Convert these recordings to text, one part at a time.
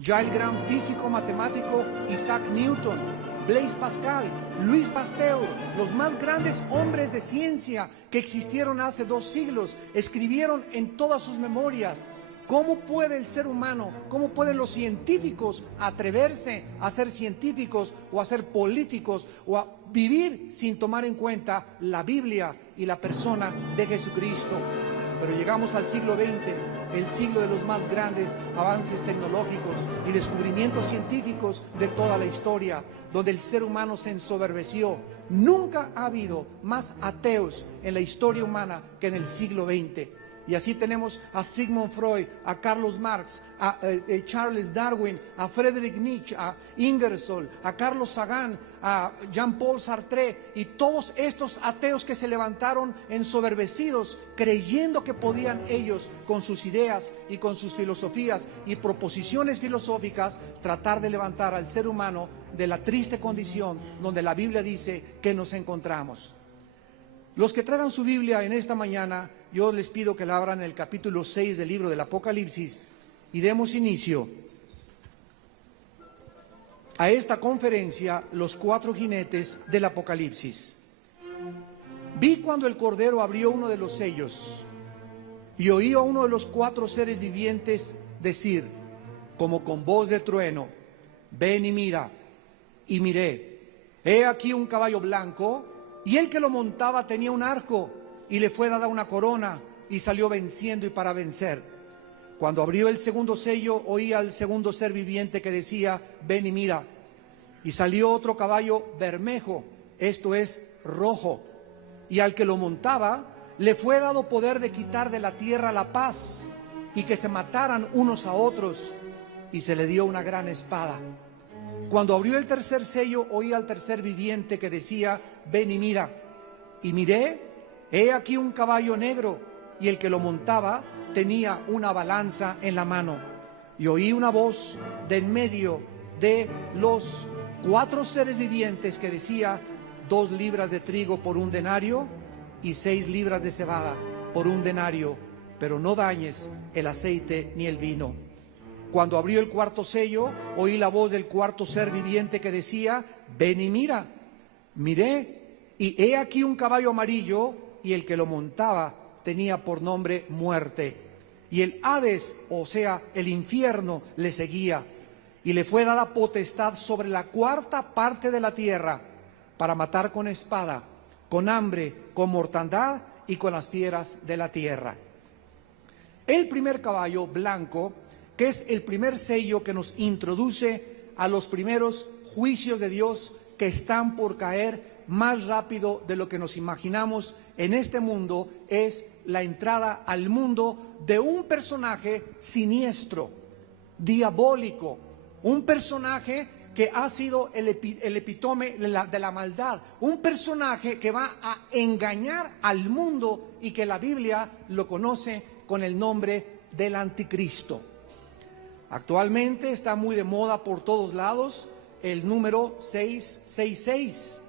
Ya el gran físico matemático Isaac Newton, Blaise Pascal, Louis Pasteur, los más grandes hombres de ciencia que existieron hace 2 siglos, escribieron en todas sus memorias: ¿cómo puede el ser humano, cómo pueden los científicos atreverse a ser científicos o a ser políticos o a vivir sin tomar en cuenta la Biblia y la persona de Jesucristo? Pero llegamos al siglo XX, el siglo de los más grandes avances tecnológicos y descubrimientos científicos de toda la historia, donde el ser humano se ensoberbeció. Nunca ha habido más ateos en la historia humana que en el siglo XX. Y así tenemos a Sigmund Freud, a Carlos Marx, a Charles Darwin, a Friedrich Nietzsche, a Ingersoll, a Carlos Sagan, a Jean-Paul Sartre y todos estos ateos que se levantaron ensoberbecidos, creyendo que podían ellos, con sus ideas y con sus filosofías y proposiciones filosóficas, tratar de levantar al ser humano de la triste condición donde la Biblia dice que nos encontramos. Los que traigan su Biblia en esta mañana, yo les pido que la abran en el capítulo 6 del libro del Apocalipsis y demos inicio a esta conferencia, Los 4 jinetes del Apocalipsis. Vi cuando el Cordero abrió uno de los sellos y oí a uno de los 4 seres vivientes decir, como con voz de trueno: ven y mira. Y miré, he aquí un caballo blanco, y el que lo montaba tenía un arco, y le fue dada una corona, y salió venciendo y para vencer. Cuando abrió el segundo sello, oí al segundo ser viviente que decía, ven y mira. Y salió otro caballo bermejo, esto es, rojo, y al que lo montaba le fue dado poder de quitar de la tierra la paz, y que se mataran unos a otros, y se le dio una gran espada. Cuando abrió el tercer sello, oí al tercer viviente que decía, ven y mira. Y miré, he aquí un caballo negro, y el que lo montaba tenía una balanza en la mano. Y oí una voz de en medio de los 4 seres vivientes que decía, 2 libras de trigo por 1 denario, y 6 libras de cebada por 1 denario, pero no dañes el aceite ni el vino. Cuando abrió el cuarto sello, oí la voz del cuarto ser viviente que decía, ven y mira. Miré, y he aquí un caballo amarillo, y el que lo montaba tenía por nombre Muerte. Y el Hades, o sea, el infierno, le seguía. Y le fue dada potestad sobre la 4ª parte de la tierra, para matar con espada, con hambre, con mortandad y con las fieras de la tierra. El primer caballo blanco, que es el primer sello que nos introduce a los primeros juicios de Dios que están por caer más rápido de lo que nos imaginamos en este mundo, es la entrada al mundo de un personaje siniestro, diabólico, un personaje que ha sido el epítome de la maldad, un personaje que va a engañar al mundo y que la Biblia lo conoce con el nombre del Anticristo. Actualmente está muy de moda por todos lados el número 666.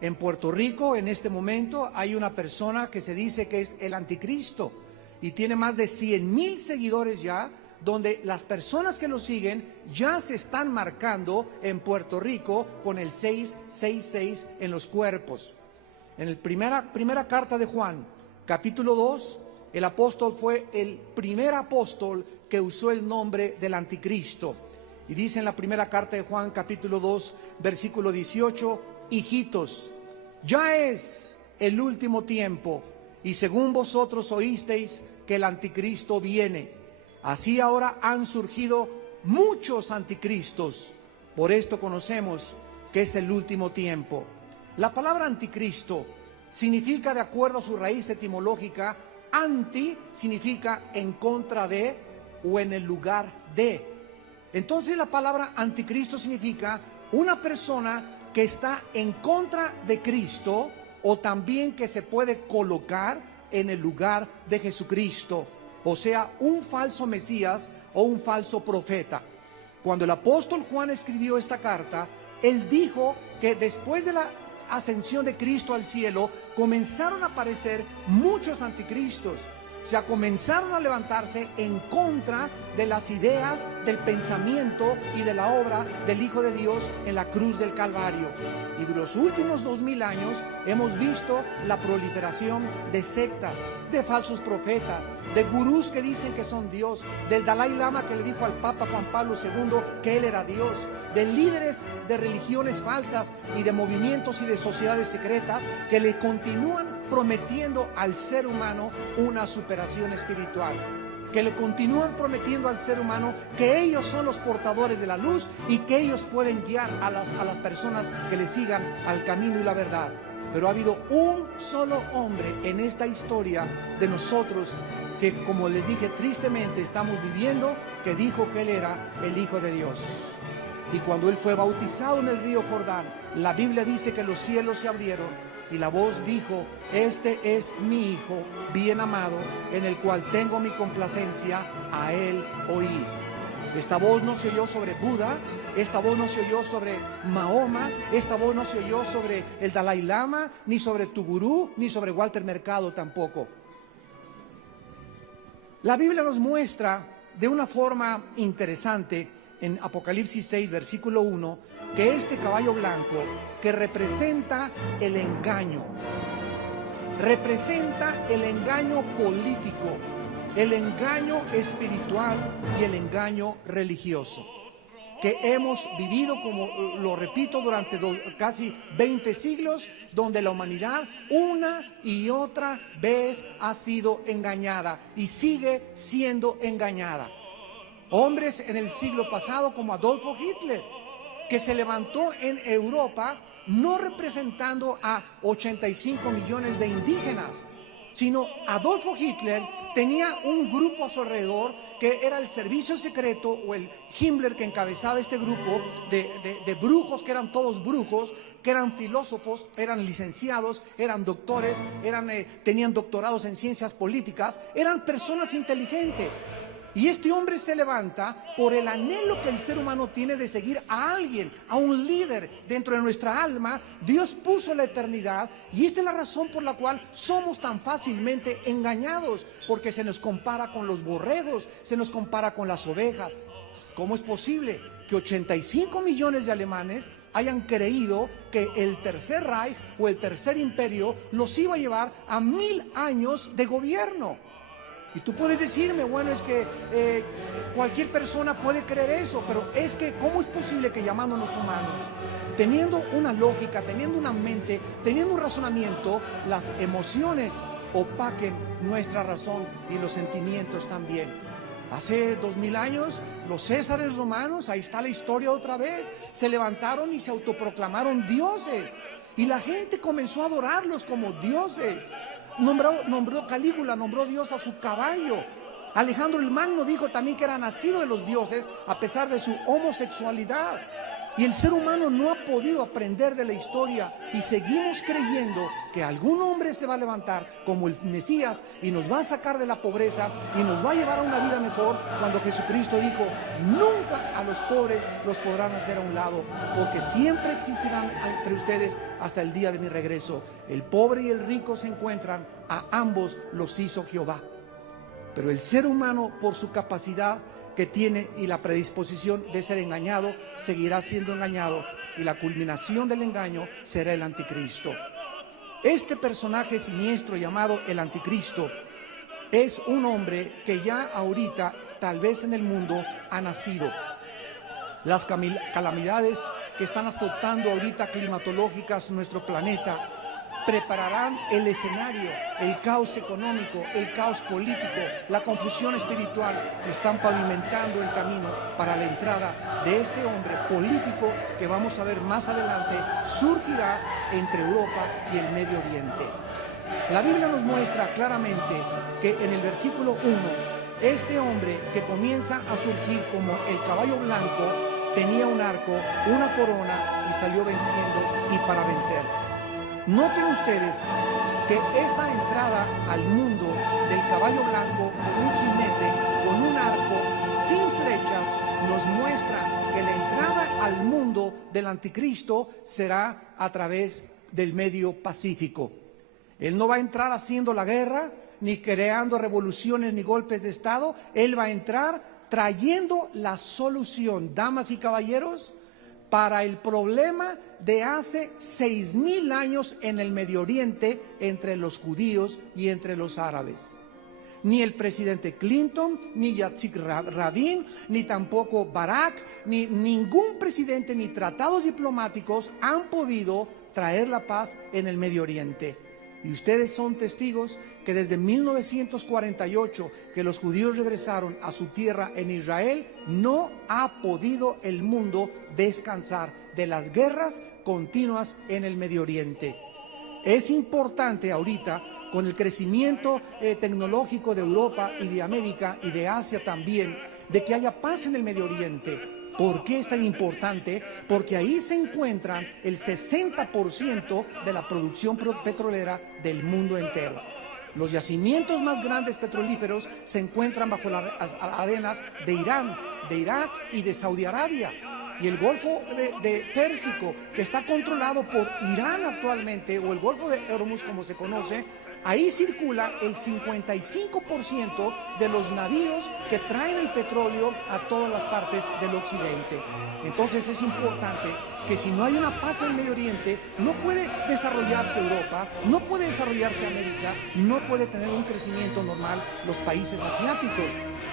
En Puerto Rico, en este momento, hay una persona que se dice que es el Anticristo y tiene más de 100,000 seguidores ya, donde las personas que lo siguen ya se están marcando en Puerto Rico con el 666 en los cuerpos. En la primera carta de Juan, capítulo 2, el apóstol fue el primer apóstol que usó el nombre del Anticristo. Y dice en la primera carta de Juan, capítulo 2, versículo 18, hijitos, ya es el último tiempo, y según vosotros oísteis que el Anticristo viene, así ahora han surgido muchos anticristos. Por esto conocemos que es el último tiempo. La palabra anticristo significa, de acuerdo a su raíz etimológica, anti significa en contra de o en el lugar de. Entonces la palabra anticristo significa una persona que está en contra de Cristo, o también que se puede colocar en el lugar de Jesucristo, o sea, un falso Mesías o un falso profeta. Cuando el apóstol Juan escribió esta carta, él dijo que después de la ascensión de Cristo al cielo, comenzaron a aparecer muchos anticristos. O sea, comenzaron a levantarse en contra de las ideas, del pensamiento y de la obra del Hijo de Dios en la cruz del Calvario. Y de los últimos 2000 años hemos visto la proliferación de sectas, de falsos profetas, de gurús que dicen que son Dios, del Dalai Lama que le dijo al Papa Juan Pablo II que él era Dios, de líderes de religiones falsas y de movimientos y de sociedades secretas que le continúan prometiendo al ser humano una superación espiritual, que le continúan prometiendo al ser humano que ellos son los portadores de la luz y que ellos pueden guiar a las personas que le sigan al camino y la verdad. Pero ha habido un solo hombre en esta historia de nosotros que, como les dije, tristemente estamos viviendo, que dijo que él era el Hijo de Dios. Y cuando él fue bautizado en el río Jordán, la Biblia dice que los cielos se abrieron y la voz dijo: este es mi Hijo bien amado, en el cual tengo mi complacencia, a él oíd. Esta voz no se oyó sobre Buda, esta voz no se oyó sobre Mahoma, esta voz no se oyó sobre el Dalai Lama, ni sobre tu gurú, ni sobre Walter Mercado tampoco. La Biblia nos muestra de una forma interesante en Apocalipsis 6, versículo 1, que este caballo blanco, que representa el engaño político, el engaño espiritual y el engaño religioso, que hemos vivido, como lo repito, durante casi 20 siglos, donde la humanidad una y otra vez ha sido engañada y sigue siendo engañada. Hombres en el siglo pasado como Adolfo Hitler, que se levantó en Europa no representando a 85 millones de indígenas, sino Adolfo Hitler tenía un grupo a su alrededor que era el servicio secreto, o el Himmler, que encabezaba este grupo de brujos, que eran todos brujos, que eran filósofos, eran licenciados, eran doctores, tenían doctorados en ciencias políticas, eran personas inteligentes. Y este hombre se levanta por el anhelo que el ser humano tiene de seguir a alguien, a un líder dentro de nuestra alma. Dios puso la eternidad y esta es la razón por la cual somos tan fácilmente engañados, porque se nos compara con los borregos, se nos compara con las ovejas. ¿Cómo es posible que 85 millones de alemanes hayan creído que el Tercer Reich o el Tercer Imperio los iba a llevar a 1000 años de gobierno? Y tú puedes decirme, bueno, es que cualquier persona puede creer eso, pero es que ¿cómo es posible que llamándonos humanos, teniendo una lógica, teniendo una mente, teniendo un razonamiento, las emociones opaquen nuestra razón y los sentimientos también? Hace 2000 años, los césares romanos, ahí está la historia otra vez, se levantaron y se autoproclamaron dioses, y la gente comenzó a adorarlos como dioses. Nombró Calígula, nombró Dios a su caballo. Alejandro el Magno dijo también que era nacido de los dioses a pesar de su homosexualidad. Y el ser humano no ha podido aprender de la historia y seguimos creyendo que algún hombre se va a levantar como el Mesías y nos va a sacar de la pobreza y nos va a llevar a una vida mejor, cuando Jesucristo dijo: nunca a los pobres los podrán hacer a un lado, porque siempre existirán entre ustedes hasta el día de mi regreso. El pobre y el rico se encuentran, a ambos los hizo Jehová. Pero el ser humano, por su capacidad que tiene y la predisposición de ser engañado, seguirá siendo engañado, y la culminación del engaño será el anticristo. Este personaje siniestro llamado el anticristo es un hombre que ya ahorita, tal vez en el mundo, ha nacido. Las calamidades que están azotando ahorita climatológicas nuestro planeta prepararán el escenario, el caos económico, el caos político, la confusión espiritual. Están pavimentando el camino para la entrada de este hombre político que vamos a ver más adelante surgirá entre Europa y el Medio Oriente. La Biblia nos muestra claramente que en el versículo 1, este hombre que comienza a surgir como el caballo blanco tenía un arco, una corona, y salió venciendo y para vencer. Noten ustedes que esta entrada al mundo del caballo blanco con un jinete, con un arco, sin flechas, nos muestra que la entrada al mundo del anticristo será a través del medio pacífico. Él no va a entrar haciendo la guerra, ni creando revoluciones, ni golpes de Estado. Él va a entrar trayendo la solución, damas y caballeros, para el problema de hace 6,000 años en el Medio Oriente entre los judíos y entre los árabes. Ni el presidente Clinton, ni Yitzhak Rabin, ni tampoco Barack, ni ningún presidente, ni tratados diplomáticos han podido traer la paz en el Medio Oriente. Y ustedes son testigos que desde 1948, que los judíos regresaron a su tierra en Israel, no ha podido el mundo descansar de las guerras continuas en el Medio Oriente. Es importante ahorita, con el crecimiento tecnológico de Europa y de América y de Asia también, de que haya paz en el Medio Oriente. ¿Por qué es tan importante? Porque ahí se encuentran el 60% de la producción petrolera del mundo entero. Los yacimientos más grandes petrolíferos se encuentran bajo las arenas de Irán, de Irak y de Saudi Arabia. Y el Golfo de Pérsico, que está controlado por Irán actualmente, o el Golfo de Hormuz como se conoce, ahí circula el 55% de los navíos que traen el petróleo a todas las partes del occidente. Entonces es importante que si no hay una paz en el Medio Oriente, no puede desarrollarse Europa, no puede desarrollarse América, no puede tener un crecimiento normal los países asiáticos.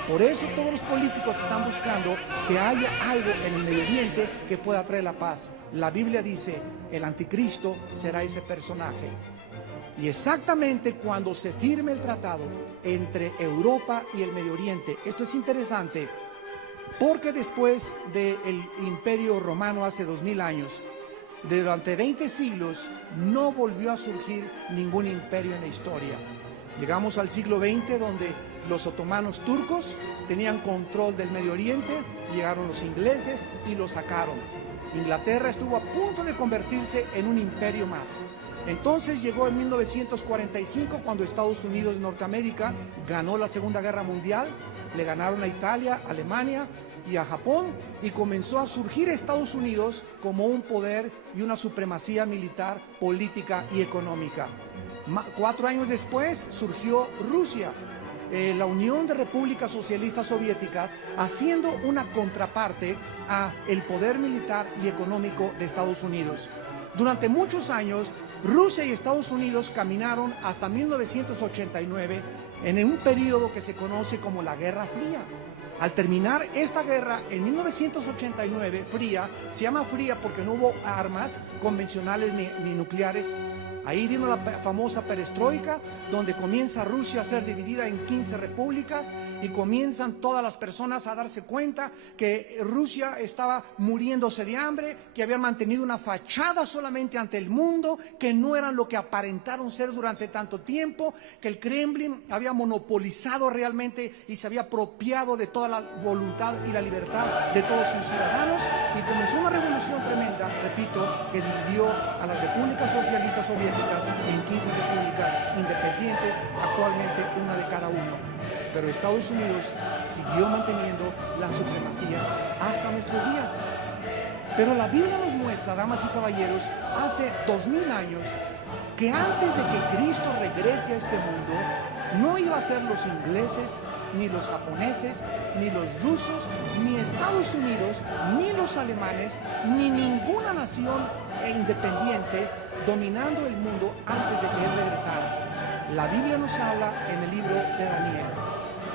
Por eso todos los políticos están buscando que haya algo en el Medio Oriente que pueda traer la paz. La Biblia dice, el anticristo será ese personaje. Y exactamente cuando se firme el tratado entre Europa y el Medio Oriente, esto es interesante, porque después del Imperio Romano hace 2000 años, durante 20 siglos no volvió a surgir ningún imperio en la historia. Llegamos al siglo XX, donde los otomanos turcos tenían control del Medio Oriente, llegaron los ingleses y lo sacaron. Inglaterra estuvo a punto de convertirse en un imperio más. Entonces llegó en 1945, cuando Estados Unidos de Norteamérica ganó la Segunda Guerra Mundial, le ganaron a Italia, Alemania y a Japón, y comenzó a surgir Estados Unidos como un poder y una supremacía militar, política y económica. 4 años después surgió Rusia, la Unión de Repúblicas Socialistas Soviéticas, haciendo una contraparte a el poder militar y económico de Estados Unidos. Durante muchos años, Rusia y Estados Unidos caminaron hasta 1989 en un periodo que se conoce como la Guerra Fría. Al terminar esta guerra en 1989, fría, se llama fría porque no hubo armas convencionales ni nucleares. Ahí vino la famosa perestroika, donde comienza Rusia a ser dividida en 15 repúblicas y comienzan todas las personas a darse cuenta que Rusia estaba muriéndose de hambre, que habían mantenido una fachada solamente ante el mundo, que no eran lo que aparentaron ser durante tanto tiempo, que el Kremlin había monopolizado realmente y se había apropiado de toda la voluntad y la libertad de todos sus ciudadanos, y comenzó una revolución tremenda, repito, que dividió a las repúblicas socialistas soviéticas en 15 repúblicas independientes, actualmente una de cada uno. Pero Estados Unidos siguió manteniendo la supremacía hasta nuestros días. Pero la Biblia nos muestra, damas y caballeros, hace 2000 años, que antes de que Cristo regrese a este mundo, no iba a ser los ingleses, ni los japoneses, ni los rusos, ni Estados Unidos, ni los alemanes, ni ninguna nación independiente dominando el mundo antes de que Él regresara. La Biblia nos habla en el libro de Daniel,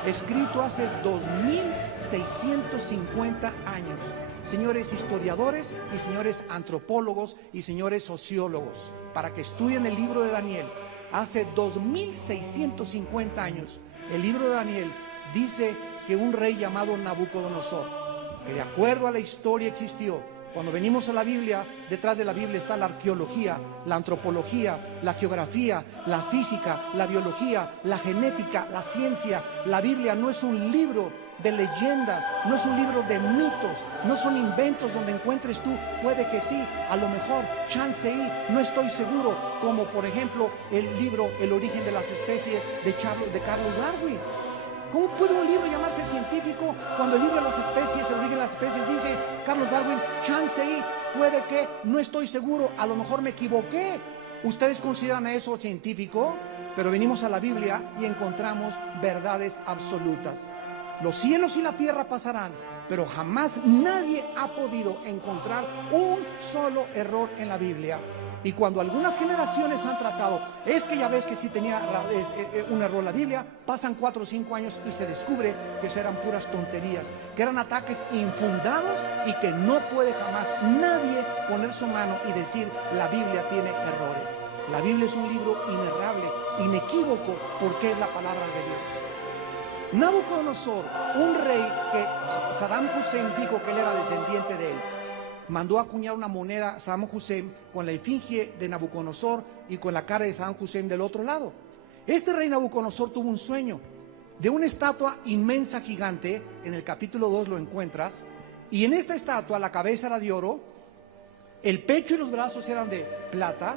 escrito hace 2650 años. Señores historiadores y señores antropólogos y señores sociólogos, para que estudien el libro de Daniel. Hace 2650 años, el libro de Daniel dice que un rey llamado Nabucodonosor, que de acuerdo a la historia existió. Cuando venimos a la Biblia, detrás de la Biblia está la arqueología, la antropología, la geografía, la física, la biología, la genética, la ciencia. La Biblia no es un libro de leyendas, no es un libro de mitos, no son inventos donde encuentres tú, puede que sí, a lo mejor, chance y, no estoy seguro, como por ejemplo el libro El origen de las especies de Carlos Darwin. ¿Cómo puede un libro llamarse científico cuando el libro de las especies, el origen de las especies, dice Carlos Darwin, chance y, puede que, no estoy seguro, a lo mejor me equivoqué? ¿Ustedes consideran eso científico? pero venimos a la Biblia y encontramos verdades absolutas. Los cielos y la tierra pasarán, pero jamás nadie ha podido encontrar un solo error en la Biblia. Y cuando algunas generaciones han tratado, es que ya ves que sí tenía un error la Biblia, pasan 4 o 5 años y se descubre que eso eran puras tonterías, que eran ataques infundados y que no puede jamás nadie poner su mano y decir la Biblia tiene errores. La Biblia es un libro inerrable, inequívoco, porque es la palabra de Dios. Nabucodonosor, un rey que Saddam Hussein dijo que él era descendiente de él, mandó a acuñar una moneda Saddam Hussein con la efigie de Nabucodonosor y con la cara de Saddam Hussein del otro lado. Este rey Nabucodonosor tuvo un sueño de una estatua inmensa, gigante. En el capítulo 2 lo encuentras, y en esta estatua la cabeza era de oro, el pecho y los brazos eran de plata,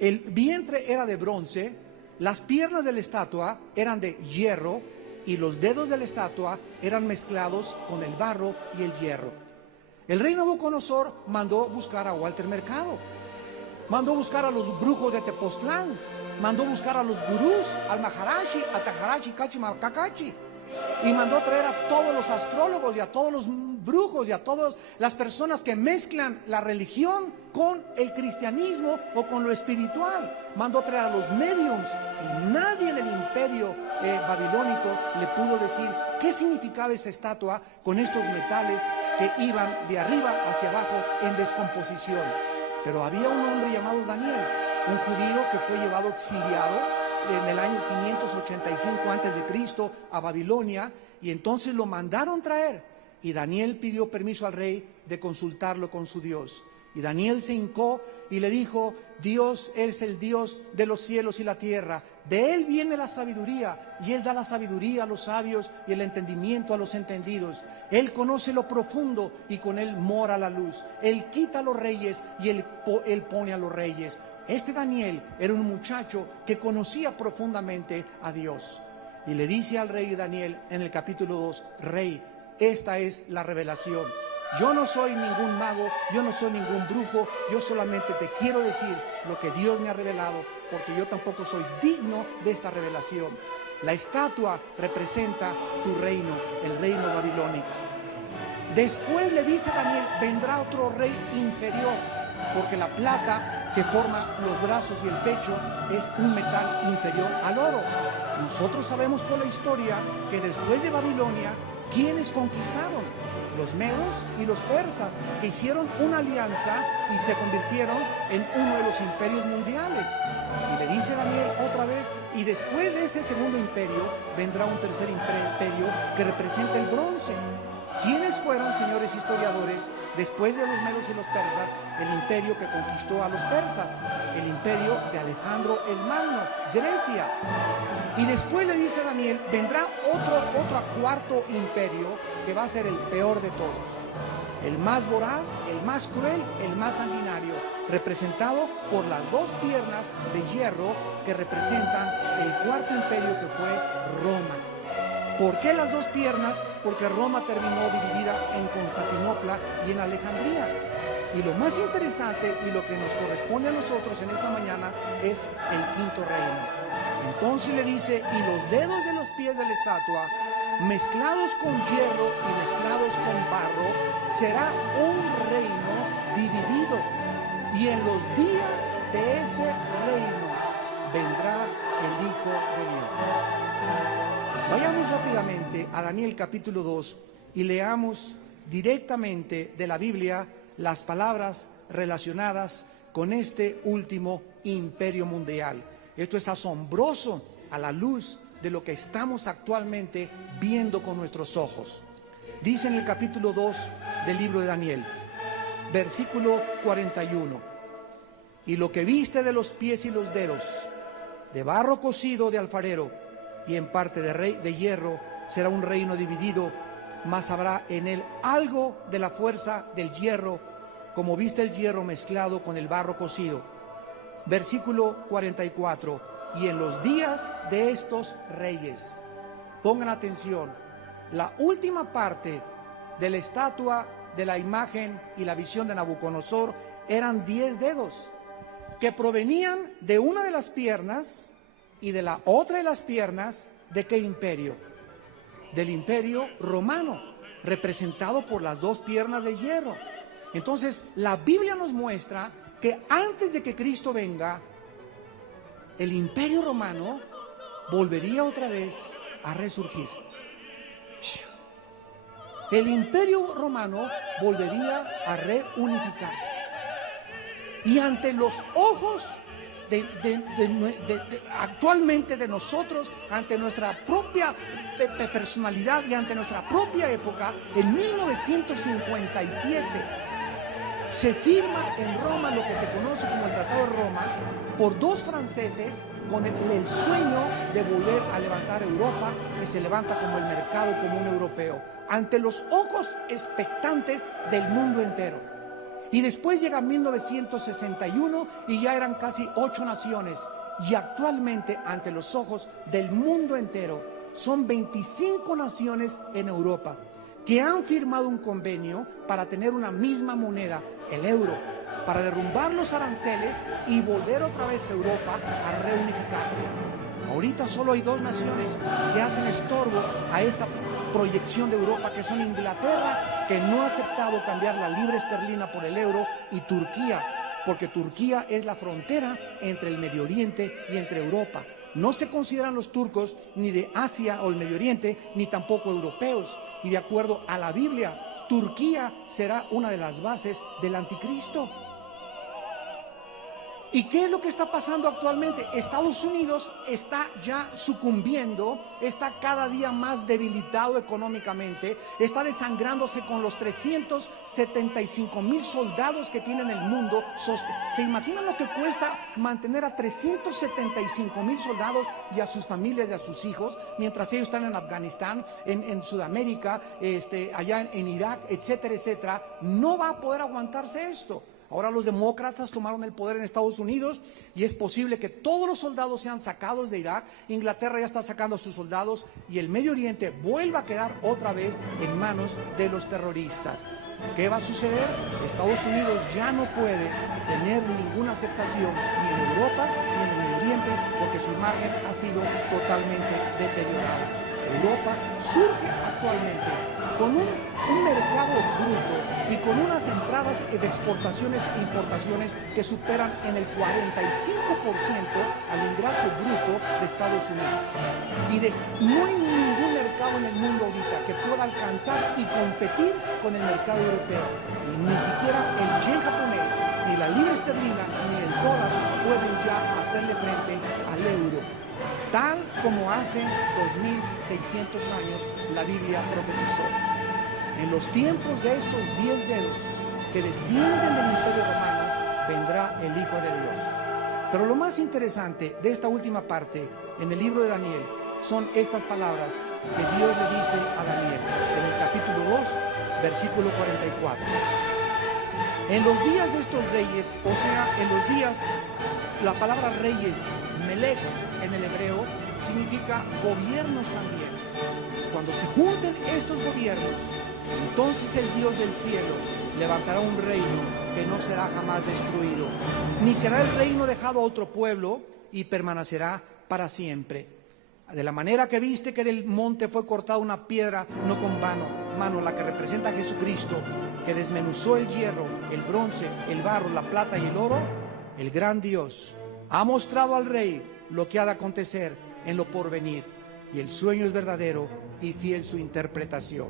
el vientre era de bronce, las piernas de la estatua eran de hierro y los dedos de la estatua eran mezclados con el barro y el hierro. El rey Nabucodonosor mandó buscar a Walter Mercado, mandó buscar a los brujos de Tepoztlán, mandó buscar a los gurús, al Maharashi, al Tajarashi, Kachimakachi, y mandó traer a todos los astrólogos y a todos los brujos y a todas las personas que mezclan la religión con el cristianismo o con lo espiritual. Mandó traer a los mediums y nadie en el imperio babilónico le pudo decir qué significaba esa estatua con estos metales que iban de arriba hacia abajo en descomposición. Pero había un hombre llamado Daniel, un judío que fue llevado exiliado en el año 585 a.C. a Babilonia, y entonces lo mandaron traer, y Daniel pidió permiso al rey de consultarlo con su Dios. Y Daniel se hincó y le dijo: Dios es el Dios de los cielos y la tierra, de Él viene la sabiduría, y Él da la sabiduría a los sabios y el entendimiento a los entendidos. Él conoce lo profundo y con Él mora la luz. Él quita a los reyes y Él pone a los reyes. Este Daniel era un muchacho que conocía profundamente a Dios. Y le dice al rey Daniel en el capítulo 2, Rey, esta es la revelación. Yo no soy ningún mago, yo no soy ningún brujo, yo solamente te quiero decir lo que Dios me ha revelado, porque yo tampoco soy digno de esta revelación. La estatua representa tu reino, el reino babilónico. Después le dice Daniel, vendrá otro rey inferior, porque la plata que forma los brazos y el pecho es un metal inferior al oro. Nosotros sabemos por la historia que después de Babilonia, ¿quiénes conquistaron? Los medos y los persas, que hicieron una alianza y se convirtieron en uno de los imperios mundiales. Y le dice Daniel otra vez, y después de ese segundo imperio vendrá un tercer imperio que representa el bronce. ¿Quiénes fueron, señores historiadores, después de los medos y los persas, el imperio que conquistó a los persas? El imperio de Alejandro el Magno, Grecia. Y después le dice a Daniel, vendrá otro cuarto imperio que va a ser el peor de todos. El más voraz, el más cruel, el más sanguinario, representado por las dos piernas de hierro que representan el cuarto imperio que fue Roma. ¿Por qué las dos piernas? Porque Roma terminó dividida en Constantinopla y en Alejandría. Y lo más interesante y lo que nos corresponde a nosotros en esta mañana es el quinto reino. Entonces le dice, y los dedos de los pies de la estatua, mezclados con hierro y mezclados con barro, será un reino dividido. Y en los días de ese reino vendrá el Hijo de Dios. Vayamos rápidamente a Daniel capítulo 2 y leamos directamente de la Biblia las palabras relacionadas con este último imperio mundial. Esto es asombroso a la luz de lo que estamos actualmente viendo con nuestros ojos. Dice en el capítulo 2 del libro de Daniel, versículo 41, y lo que viste de los pies y los dedos, de barro cocido de alfarero, y en parte de hierro, será un reino dividido, mas habrá en él algo de la fuerza del hierro, como viste el hierro mezclado con el barro cocido. Versículo 44, y en los días de estos reyes, pongan atención, la última parte de la estatua, de la imagen y la visión de Nabucodonosor eran 10 dedos, que provenían de una de las piernas Y de la otra de las piernas, ¿de qué imperio? Del imperio romano, representado por las dos piernas de hierro. Entonces, la Biblia nos muestra que antes de que Cristo venga, el imperio romano volvería otra vez a resurgir. El imperio romano volvería a reunificarse. Y ante los ojos actualmente de nosotros, ante nuestra propia personalidad y ante nuestra propia época, en 1957 se firma en Roma lo que se conoce como el Tratado de Roma por dos franceses con el sueño de volver a levantar Europa, que se levanta como el mercado común europeo, ante los ojos expectantes del mundo entero. Y después llega 1961 y ya eran casi 8 naciones. Y actualmente, ante los ojos del mundo entero, son 25 naciones en Europa que han firmado un convenio para tener una misma moneda, el euro, para derrumbar los aranceles y volver otra vez a Europa a reunificarse. Ahorita solo hay 2 naciones que hacen estorbo a esta proyección de Europa, que son Inglaterra, que no ha aceptado cambiar la libra esterlina por el euro, y Turquía, porque Turquía es la frontera entre el Medio Oriente y entre Europa. No se consideran los turcos ni de Asia o el Medio Oriente, ni tampoco europeos. Y de acuerdo a la Biblia, Turquía será una de las bases del anticristo. ¿Y qué es lo que está pasando actualmente? Estados Unidos está ya sucumbiendo, está cada día más debilitado económicamente, está desangrándose con los 375,000 soldados que tiene en el mundo. ¿Se imaginan lo que cuesta mantener a 375,000 soldados y a sus familias y a sus hijos, mientras ellos están en Afganistán, en Sudamérica, allá en Irak, etcétera, etcétera? No va a poder aguantarse esto. Ahora los demócratas tomaron el poder en Estados Unidos y es posible que todos los soldados sean sacados de Irak. Inglaterra ya está sacando a sus soldados y el Medio Oriente vuelva a quedar otra vez en manos de los terroristas. ¿Qué va a suceder? Estados Unidos ya no puede tener ninguna aceptación ni en Europa ni en el Medio Oriente, porque su imagen ha sido totalmente deteriorada. Europa surge actualmente con un mercado bruto y con unas entradas de exportaciones e importaciones que superan en el 45% al ingreso bruto de Estados Unidos. Y no hay ningún mercado en el mundo ahorita que pueda alcanzar y competir con el mercado europeo. Ni siquiera el yen japonés, ni la libra esterlina, ni el dólar pueden ya hacerle frente al euro, tal como hace 2.600 años la Biblia profetizó. En los tiempos de estos 10 dedos que descienden del imperio romano, vendrá el Hijo de Dios. Pero lo más interesante de esta última parte, en el libro de Daniel, son estas palabras que Dios le dice a Daniel, en el capítulo 2, versículo 44. En los días de estos reyes, o sea, en los días, la palabra reyes, melech en el hebreo, significa gobiernos también. Cuando se junten estos gobiernos, entonces el Dios del cielo levantará un reino que no será jamás destruido, ni será el reino dejado a otro pueblo, y permanecerá para siempre. De la manera que viste que del monte fue cortada una piedra, no con mano, la que representa a Jesucristo, que desmenuzó el hierro, el bronce, el barro, la plata y el oro, el gran Dios ha mostrado al rey lo que ha de acontecer en lo porvenir, y el sueño es verdadero y fiel su interpretación.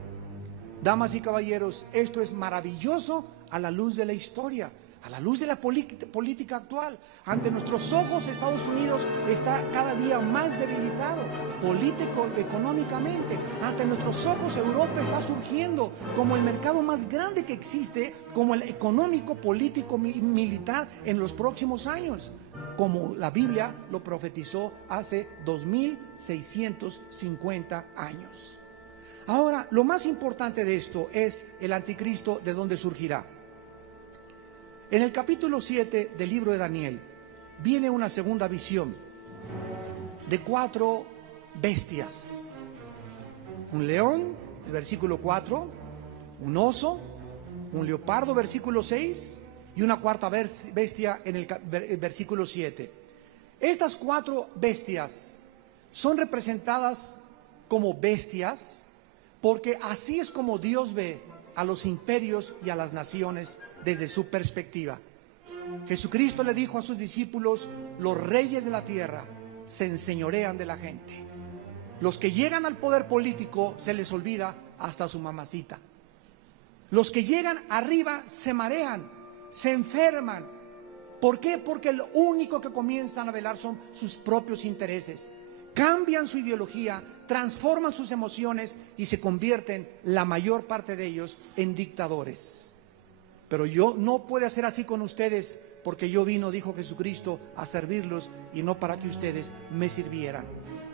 Damas y caballeros, esto es maravilloso a la luz de la historia, a la luz de la política actual. Ante nuestros ojos, Estados Unidos está cada día más debilitado político, económicamente. Ante nuestros ojos, Europa está surgiendo como el mercado más grande que existe, como el económico, político, militar en los próximos años, como la Biblia lo profetizó hace 2.650 años. Ahora, lo más importante de esto es el anticristo, de dónde surgirá. En el capítulo 7 del libro de Daniel viene una segunda visión de 4 bestias. Un león, el versículo 4, un oso, un leopardo, versículo 6, y una cuarta bestia en el versículo 7. Estas 4 bestias son representadas como bestias porque así es como Dios ve a los imperios y a las naciones desde su perspectiva. Jesucristo le dijo a sus discípulos: los reyes de la tierra se enseñorean de la gente. Los que llegan al poder político se les olvida hasta su mamacita. Los que llegan arriba se marean, se enferman. ¿Por qué? Porque lo único que comienzan a velar son sus propios intereses. Cambian su ideología, transforman sus emociones y se convierten, la mayor parte de ellos, en dictadores. Pero yo no puedo hacer así con ustedes, porque yo vino, dijo Jesucristo, a servirlos y no para que ustedes me sirvieran.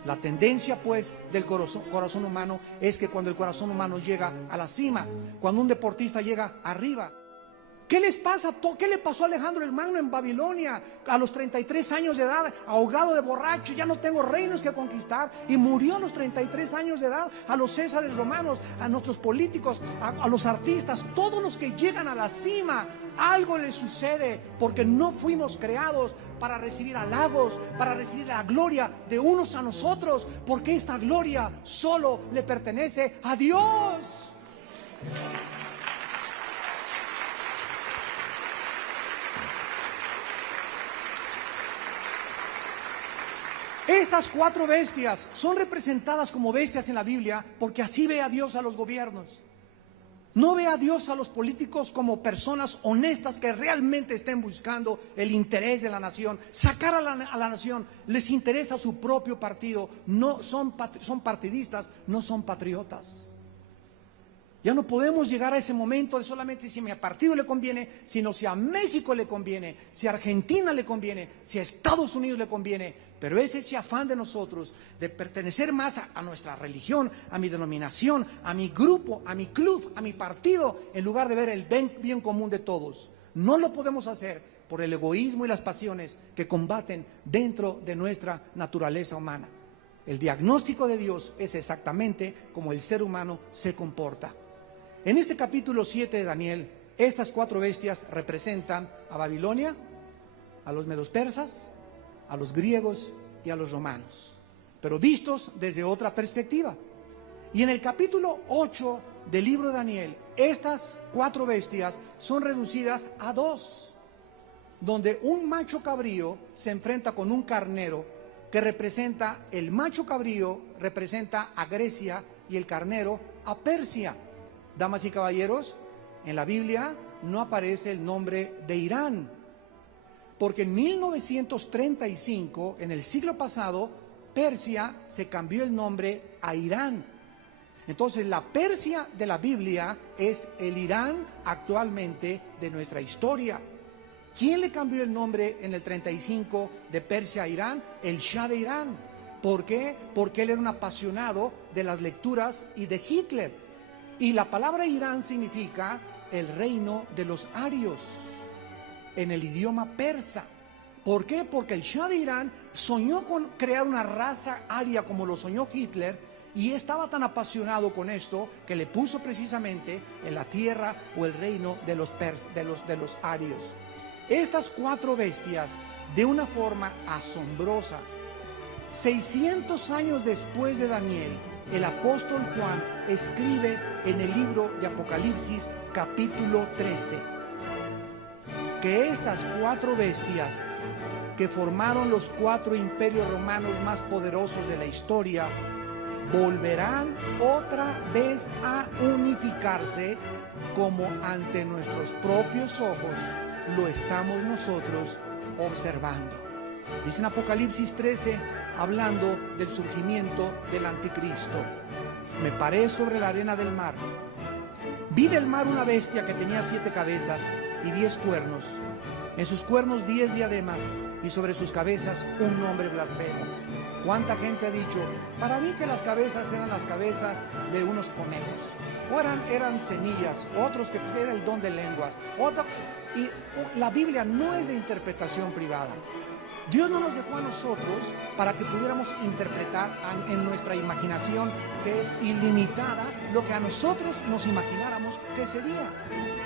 La tendencia, pues, del corazón humano es que cuando el corazón humano llega a la cima, cuando un deportista llega arriba, ¿qué les pasa? ¿Qué le pasó a Alejandro el Magno en Babilonia a los 33 años de edad, ahogado de borracho? Ya no tengo reinos que conquistar, y murió a los 33 años de edad. A los césares romanos, a nuestros políticos, a los artistas, todos los que llegan a la cima, algo les sucede, porque no fuimos creados para recibir halagos, para recibir la gloria de unos a nosotros, porque esta gloria solo le pertenece a Dios. Estas 4 bestias son representadas como bestias en la Biblia porque así ve a Dios a los gobiernos. No ve a Dios a los políticos como personas honestas que realmente estén buscando el interés de la nación, sacar a la nación. Les interesa su propio partido, no son partidistas, no son patriotas. Ya no podemos llegar a ese momento de solamente si a mi partido le conviene, sino si a México le conviene, si a Argentina le conviene, si a Estados Unidos le conviene. Pero es ese afán de nosotros de pertenecer más a nuestra religión, a mi denominación, a mi grupo, a mi club, a mi partido, en lugar de ver el bien común de todos. No lo podemos hacer por el egoísmo y las pasiones que combaten dentro de nuestra naturaleza humana. El diagnóstico de Dios es exactamente como el ser humano se comporta. En este capítulo 7 de Daniel, estas 4 bestias representan a Babilonia, a los medos persas, a los griegos y a los romanos, pero vistos desde otra perspectiva. Y en el capítulo 8 del libro de Daniel, estas 4 bestias son reducidas a 2, donde un macho cabrío se enfrenta con un carnero que representa, el macho cabrío representa a Grecia y el carnero a Persia. Damas y caballeros, en la Biblia no aparece el nombre de Irán, porque en 1935, en el siglo pasado, Persia se cambió el nombre a Irán. Entonces, la Persia de la Biblia es el Irán actualmente de nuestra historia. ¿Quién le cambió el nombre en el 35 de Persia a Irán? El Shah de Irán. ¿Por qué? Porque él era un apasionado de las lecturas y de Hitler. Y la palabra Irán significa el reino de los arios en el idioma persa. ¿Por qué? Porque el Shah de Irán soñó con crear una raza aria como lo soñó Hitler, y estaba tan apasionado con esto que le puso precisamente en la tierra o el reino de los arios. Estas 4 bestias, de una forma asombrosa, 600 años después de Daniel, el apóstol Juan escribe en el libro de Apocalipsis, capítulo 13, que estas 4 bestias que formaron los 4 imperios romanos más poderosos de la historia volverán otra vez a unificarse, como ante nuestros propios ojos lo estamos nosotros observando. Dice en Apocalipsis 13, hablando del surgimiento del anticristo: me paré sobre la arena del mar, vi del mar una bestia que tenía 7 cabezas y 10 cuernos, en sus cuernos 10 diademas y sobre sus cabezas un nombre blasfemo. ¿Cuánta gente ha dicho, para mí que las cabezas eran las cabezas de unos conejos, o eran semillas, otros que era el don de lenguas, y la Biblia no es de interpretación privada. Dios no nos dejó a nosotros para que pudiéramos interpretar en nuestra imaginación, que es ilimitada, lo que a nosotros nos imagináramos que sería.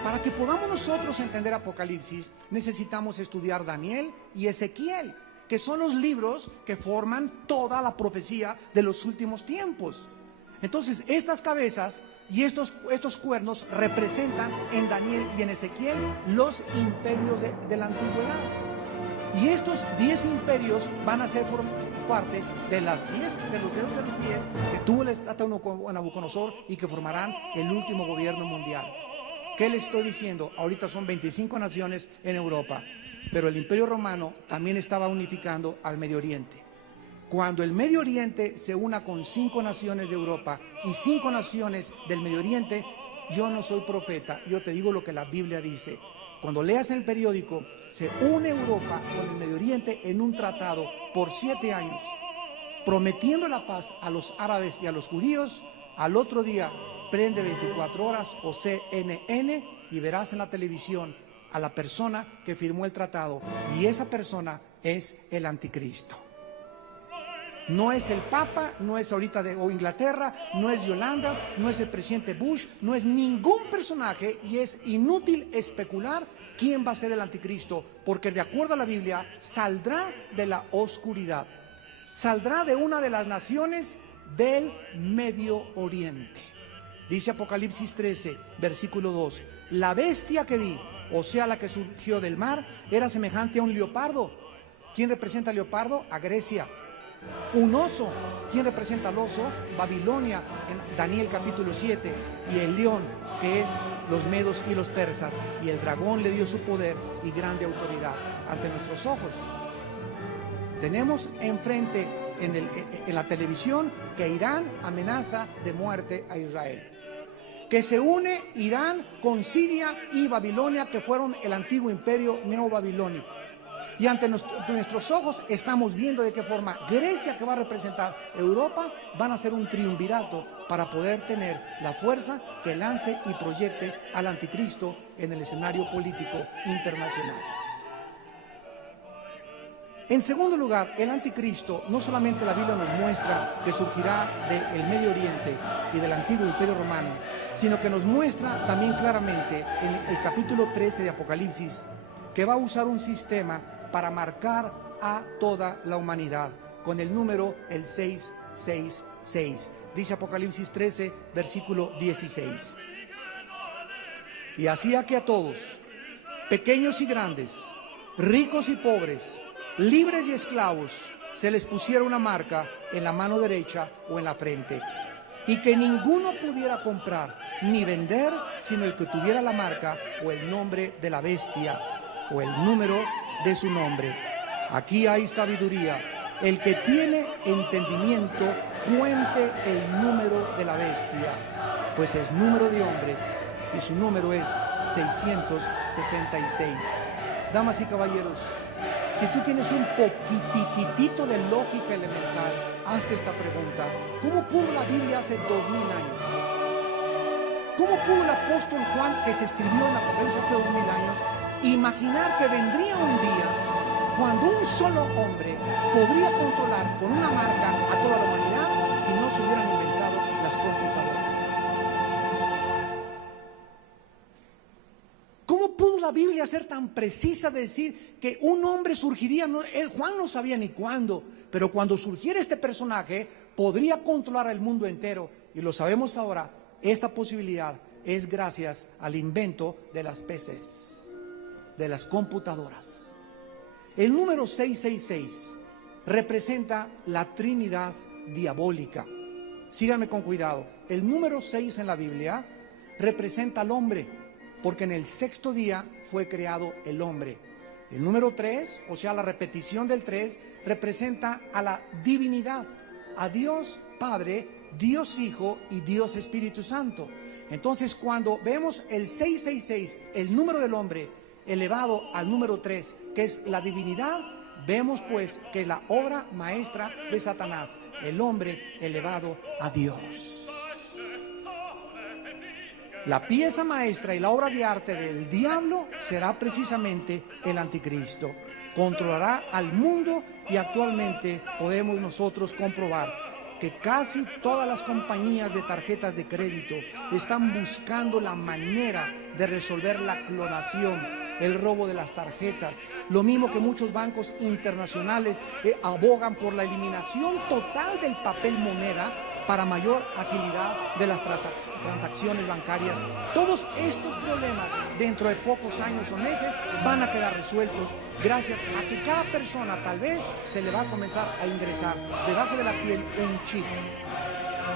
Para que podamos nosotros entender Apocalipsis, necesitamos estudiar Daniel y Ezequiel. que son los libros que forman toda la profecía de los últimos tiempos. Entonces, estas cabezas y estos cuernos representan en Daniel y en Ezequiel los imperios de la antigüedad. Y estos 10 imperios van a ser parte de los dedos de los pies que tuvo el Nabucodonosor y que formarán el último gobierno mundial. ¿Qué les estoy diciendo? Ahorita son 25 naciones en Europa, pero el Imperio Romano también estaba unificando al Medio Oriente. Cuando el Medio Oriente se una con 5 naciones de Europa y 5 naciones del Medio Oriente, yo no soy profeta, yo te digo lo que la Biblia dice. Cuando leas en el periódico, se une Europa con el Medio Oriente en un tratado por 7 años, prometiendo la paz a los árabes y a los judíos. Al otro día prende 24 horas o CNN y verás en la televisión a la persona que firmó el tratado, y esa persona es el anticristo. No es el Papa, no es ahorita de Inglaterra, no es Yolanda, no es el presidente Bush, no es ningún personaje, y es inútil especular quién va a ser el anticristo, porque de acuerdo a la Biblia saldrá de la oscuridad, saldrá de una de las naciones del Medio Oriente. Dice Apocalipsis 13, versículo 2, la bestia que vi, o sea la que surgió del mar, era semejante a un leopardo. ¿Quién representa al leopardo? A Grecia. Un oso. ¿Quién representa al oso? Babilonia, en Daniel capítulo 7. Y el león, que es los medos y los persas. Y el dragón le dio su poder y grande autoridad ante nuestros ojos. Tenemos enfrente en la televisión que Irán amenaza de muerte a Israel. Que se une Irán con Siria y Babilonia, que fueron el antiguo imperio neobabilónico. Y ante nuestros ojos estamos viendo de qué forma Grecia, que va a representar Europa, van a ser un triunvirato para poder tener la fuerza que lance y proyecte al anticristo en el escenario político internacional. En segundo lugar, el anticristo, no solamente la Biblia nos muestra que surgirá del Medio Oriente y del antiguo imperio romano, sino que nos muestra también claramente en el capítulo 13 de Apocalipsis que va a usar un sistema para marcar a toda la humanidad, con el número el 666. Dice Apocalipsis 13, versículo 16. Y hacía que a todos, pequeños y grandes, ricos y pobres, libres y esclavos, se les pusiera una marca en la mano derecha o en la frente, y que ninguno pudiera comprar ni vender, sino el que tuviera la marca o el nombre de la bestia o el número de su nombre. Aquí hay sabiduría. El que tiene entendimiento, cuente el número de la bestia, pues es número de hombres y su número es 666. Damas y caballeros, si tú tienes un poquititito de lógica elemental, hazte esta pregunta: ¿cómo pudo la Biblia hace 2000 años? ¿Cómo pudo el apóstol Juan, que se escribió en Apocalipsis hace 2000 años, imaginar que vendría un día cuando un solo hombre podría controlar con una marca a toda la humanidad si no se hubieran inventado las computadoras? ¿Cómo pudo la Biblia ser tan precisa de decir que un hombre surgiría? Juan no sabía ni cuándo, pero cuando surgiera este personaje podría controlar el mundo entero, y lo sabemos ahora. Esta posibilidad es gracias al invento de las PCs, de las computadoras. El número 666 representa la Trinidad diabólica. Síganme con cuidado. El número 6 en la Biblia representa al hombre, porque en el sexto día fue creado el hombre. El número 3, o sea, la repetición del 3, representa a la divinidad, a Dios Padre, Dios Hijo y Dios Espíritu Santo. Entonces, cuando vemos el 666, el número del hombre elevado al número 3, que es la divinidad, vemos pues que es la obra maestra de Satanás, el hombre elevado a Dios. La pieza maestra y la obra de arte del diablo será precisamente el anticristo. Controlará al mundo, y actualmente podemos nosotros comprobar que casi todas las compañías de tarjetas de crédito están buscando la manera de resolver la clonación, el robo de las tarjetas. Lo mismo que muchos bancos internacionales abogan por la eliminación total del papel moneda para mayor agilidad de las transacciones bancarias. Todos estos problemas dentro de pocos años o meses van a quedar resueltos gracias a que cada persona tal vez se le va a comenzar a ingresar debajo de la piel un chip,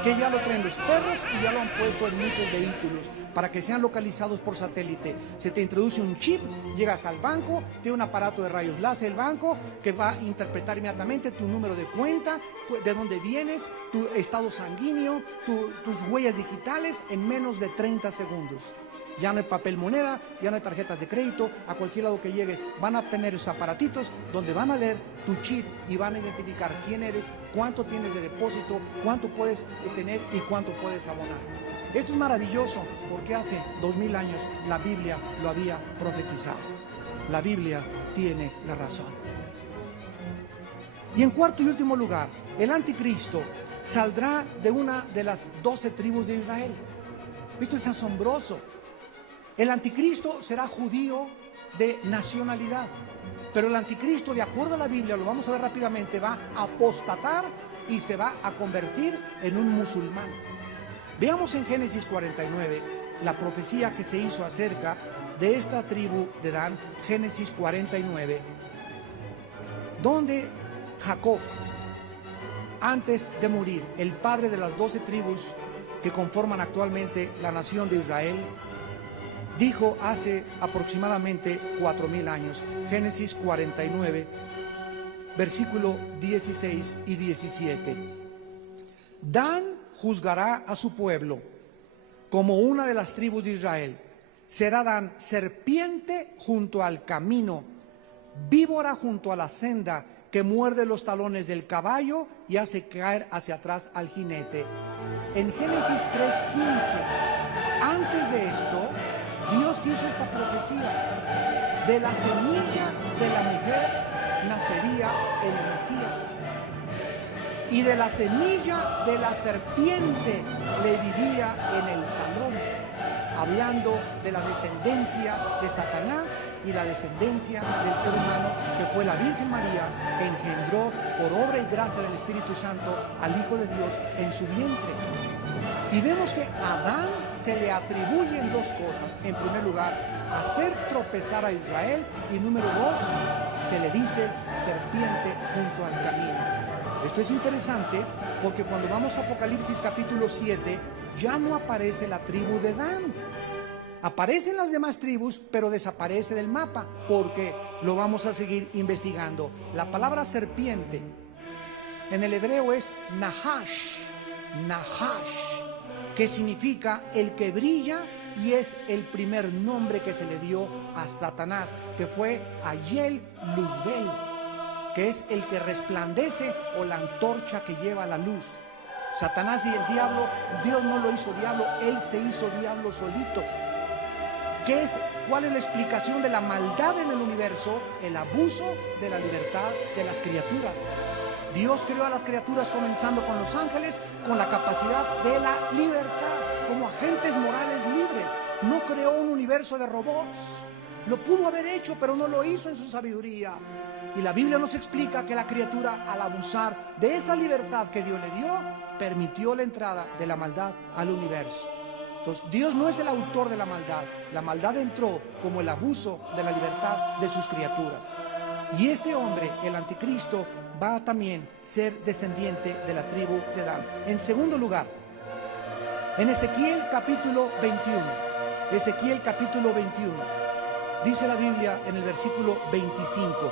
que ya lo traen los perros y ya lo han puesto en muchos vehículos para que sean localizados por satélite. Se te introduce un chip, llegas al banco, tiene un aparato de rayos láser el banco que va a interpretar inmediatamente tu número de cuenta, de dónde vienes, tu estado sanguíneo, tus huellas digitales en menos de 30 segundos. Ya no hay papel moneda, ya no hay tarjetas de crédito. A cualquier lado que llegues van a tener esos aparatitos donde van a leer tu chip y van a identificar quién eres, cuánto tienes de depósito, cuánto puedes tener y cuánto puedes abonar. Esto es maravilloso porque hace 2000 años la Biblia lo había profetizado. La Biblia tiene la razón. Y en cuarto y último lugar, el anticristo saldrá de una de las 12 tribus de Israel. Esto es asombroso. El anticristo será judío de nacionalidad, pero el anticristo, de acuerdo a la Biblia, lo vamos a ver rápidamente, va a apostatar y se va a convertir en un musulmán. Veamos en Génesis 49 la profecía que se hizo acerca de esta tribu de Dan. Génesis 49, donde Jacob, antes de morir, el padre de las 12 tribus que conforman actualmente la nación de Israel, dijo hace aproximadamente 4000 años, Génesis 49, versículo 16 y 17. Dan juzgará a su pueblo como una de las tribus de Israel. Será Dan serpiente junto al camino, víbora junto a la senda, que muerde los talones del caballo y hace caer hacia atrás al jinete. En Génesis 3:15, antes de esto, Dios hizo esta profecía: de la semilla de la mujer nacería el Mesías, y de la semilla de la serpiente le diría en el talón, hablando de la descendencia de Satanás y la descendencia del ser humano, que fue la Virgen María, que engendró por obra y gracia del Espíritu Santo al Hijo de Dios en su vientre. Y vemos que a Adán se le atribuyen dos cosas. En primer lugar, hacer tropezar a Israel, y número dos, se le dice serpiente junto al camino. Esto es interesante porque cuando vamos a Apocalipsis capítulo 7, ya no aparece la tribu de Dan. Aparecen las demás tribus, pero desaparece del mapa, porque lo vamos a seguir investigando. La palabra serpiente en el hebreo es Nahash, que significa el que brilla, y es el primer nombre que se le dio a Satanás, que fue Ayel Luzbel, que es el que resplandece o la antorcha que lleva la luz. Satanás y el diablo, Dios no lo hizo diablo, él se hizo diablo solito. ¿Cuál es la explicación de la maldad en el universo? El abuso de la libertad de las criaturas. Dios creó a las criaturas, comenzando con los ángeles, con la capacidad de la libertad, como agentes morales libres. No creó un universo de robots. Lo pudo haber hecho, pero no lo hizo en su sabiduría. Y la Biblia nos explica que la criatura, al abusar de esa libertad que Dios le dio, permitió la entrada de la maldad al universo. Entonces, Dios no es el autor de la maldad. La maldad entró como el abuso de la libertad de sus criaturas. Y este hombre, el anticristo, va a también ser descendiente de la tribu de Dan. En segundo lugar, en Ezequiel capítulo 21, dice la Biblia en el versículo 25: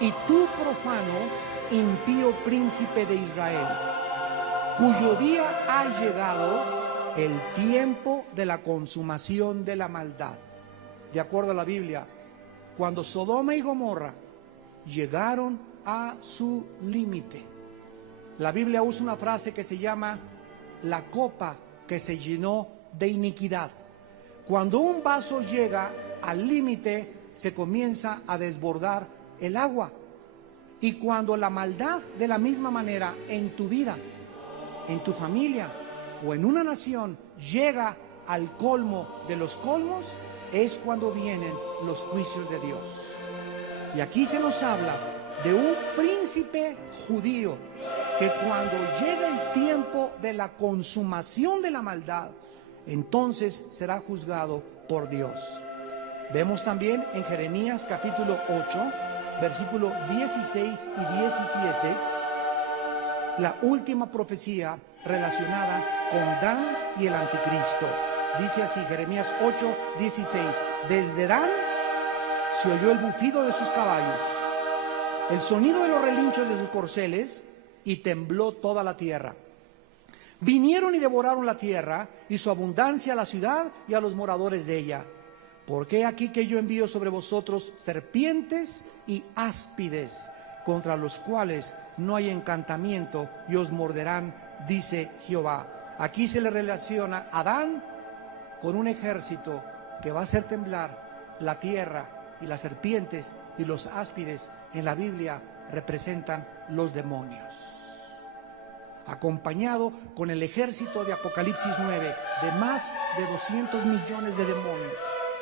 y tú, profano, impío príncipe de Israel, cuyo día ha llegado el tiempo de la consumación de la maldad. De acuerdo a la Biblia, cuando Sodoma y Gomorra llegaron a su límite, la Biblia usa una frase que se llama la copa que se llenó de iniquidad. Cuando un vaso llega al límite, se comienza a desbordar el agua. Y cuando la maldad, de la misma manera, en tu vida, en tu familia o en una nación, llega al colmo de los colmos, es cuando vienen los juicios de Dios. Y aquí se nos habla de un príncipe judío que cuando llega el tiempo de la consumación de la maldad, entonces será juzgado por Dios. Vemos también en Jeremías capítulo 8, versículo 16 y 17, la última profecía relacionada con Dan y el anticristo. Dice así, Jeremías 8, 16, desde Dan se oyó el bufido de sus caballos, el sonido de los relinchos de sus corceles, y tembló toda la tierra. Vinieron y devoraron la tierra y su abundancia a la ciudad y a los moradores de ella. Porque aquí que yo envío sobre vosotros serpientes y áspides, contra los cuales no hay encantamiento, y os morderán, dice Jehová. Aquí se le relaciona a Adán con un ejército que va a hacer temblar la tierra, y las serpientes y los áspides en la Biblia representan los demonios. Acompañado con el ejército de Apocalipsis 9 de más de 200 millones de demonios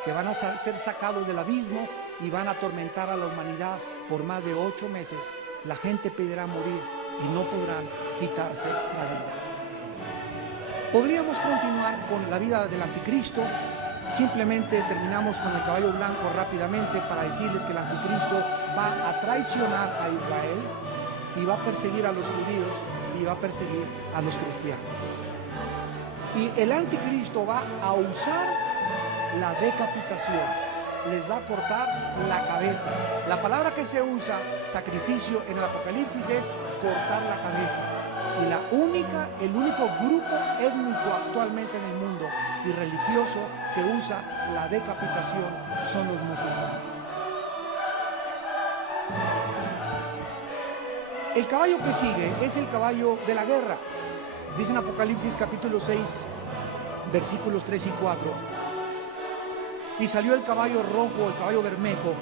que van a ser sacados del abismo y van a atormentar a la humanidad por más de 8 meses. La gente pedirá morir y no podrán quitarse la vida. Podríamos continuar con la vida del anticristo. Simplemente terminamos con el caballo blanco rápidamente para decirles que el anticristo va a traicionar a Israel y va a perseguir a los judíos y va a perseguir a los cristianos. Y el anticristo va a usar la decapitación, les va a cortar la cabeza. La palabra que se usa, sacrificio, en el Apocalipsis es cortar la cabeza. Y el único grupo étnico actualmente en el mundo y religioso que usa la decapitación son los musulmanes. El caballo que sigue es el caballo de la guerra. Dice en Apocalipsis capítulo 6, versículos 3 y 4. Y salió el caballo rojo, el caballo bermejo,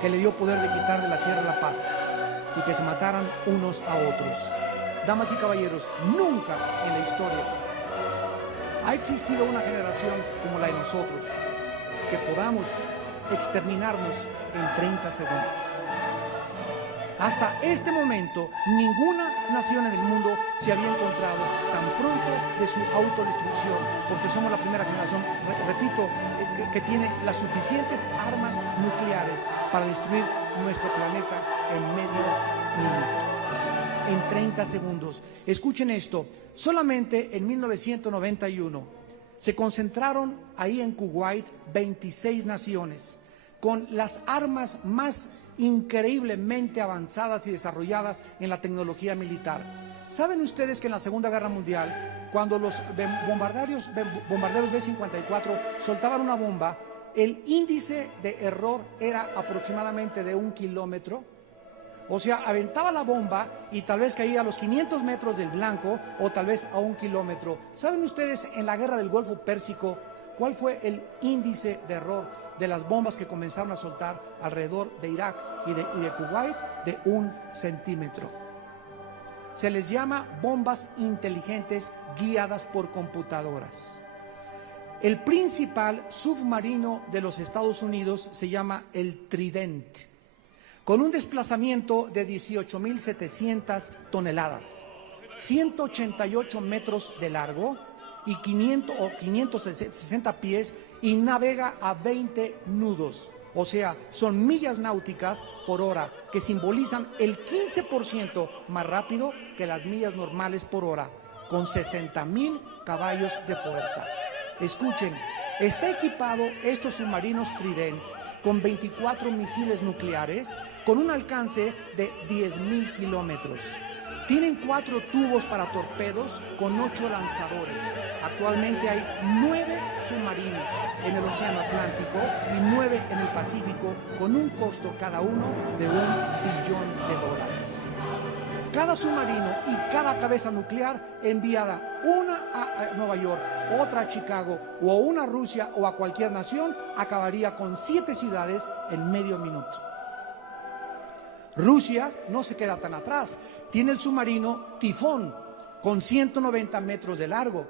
que le dio poder de quitar de la tierra la paz y que se mataran unos a otros. Damas y caballeros, nunca en la historia ha existido una generación como la de nosotros que podamos exterminarnos en 30 segundos. Hasta este momento, ninguna nación en el mundo se había encontrado tan pronto de su autodestrucción, porque somos la primera generación, repito, que tiene las suficientes armas nucleares para destruir nuestro planeta en medio minuto. En 30 segundos. Escuchen esto, solamente en 1991 se concentraron ahí en Kuwait 26 naciones con las armas más increíblemente avanzadas y desarrolladas en la tecnología militar. ¿Saben ustedes que en la Segunda Guerra Mundial, cuando los bombarderos B-54 soltaban una bomba, el índice de error era aproximadamente de 1 kilómetro? O sea, aventaba la bomba y tal vez caía a los 500 metros del blanco o tal vez a 1 kilómetro. ¿Saben ustedes en la guerra del Golfo Pérsico cuál fue el índice de error de las bombas que comenzaron a soltar alrededor de Irak y de Kuwait? De 1 centímetro. Se les llama bombas inteligentes guiadas por computadoras. El principal submarino de los Estados Unidos se llama el Trident, con un desplazamiento de 18.700 toneladas, 188 metros de largo y 560 pies, y navega a 20 nudos, o sea, son millas náuticas por hora, que simbolizan el 15% más rápido que las millas normales por hora, con 60,000 caballos de fuerza. Escuchen, está equipado estos submarinos Trident con 24 misiles nucleares con un alcance de 10,000 kilómetros. Tienen 4 tubos para torpedos con 8 lanzadores. Actualmente hay 9 submarinos en el Océano Atlántico y 9 en el Pacífico, con un costo cada uno de $1 billón. Cada submarino y cada cabeza nuclear enviada, una a Nueva York, otra a Chicago o una a Rusia o a cualquier nación, acabaría con 7 ciudades en medio minuto. Rusia no se queda tan atrás. Tiene el submarino Tifón con 190 metros de largo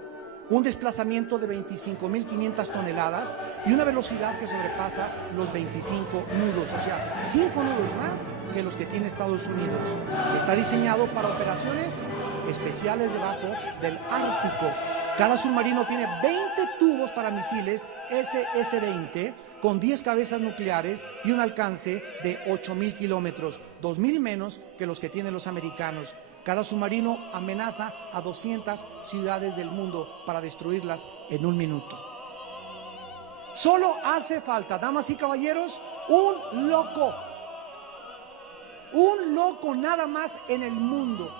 un desplazamiento de 25.500 toneladas y una velocidad que sobrepasa los 25 nudos, o sea, 5 nudos más que los que tiene Estados Unidos. Está diseñado para operaciones especiales debajo del Ártico. Cada submarino tiene 20 tubos para misiles SS-20 con 10 cabezas nucleares y un alcance de 8.000 kilómetros, 2.000 menos que los que tienen los americanos. Cada submarino amenaza a 200 ciudades del mundo para destruirlas en un minuto. Solo hace falta, damas y caballeros, un loco nada más en el mundo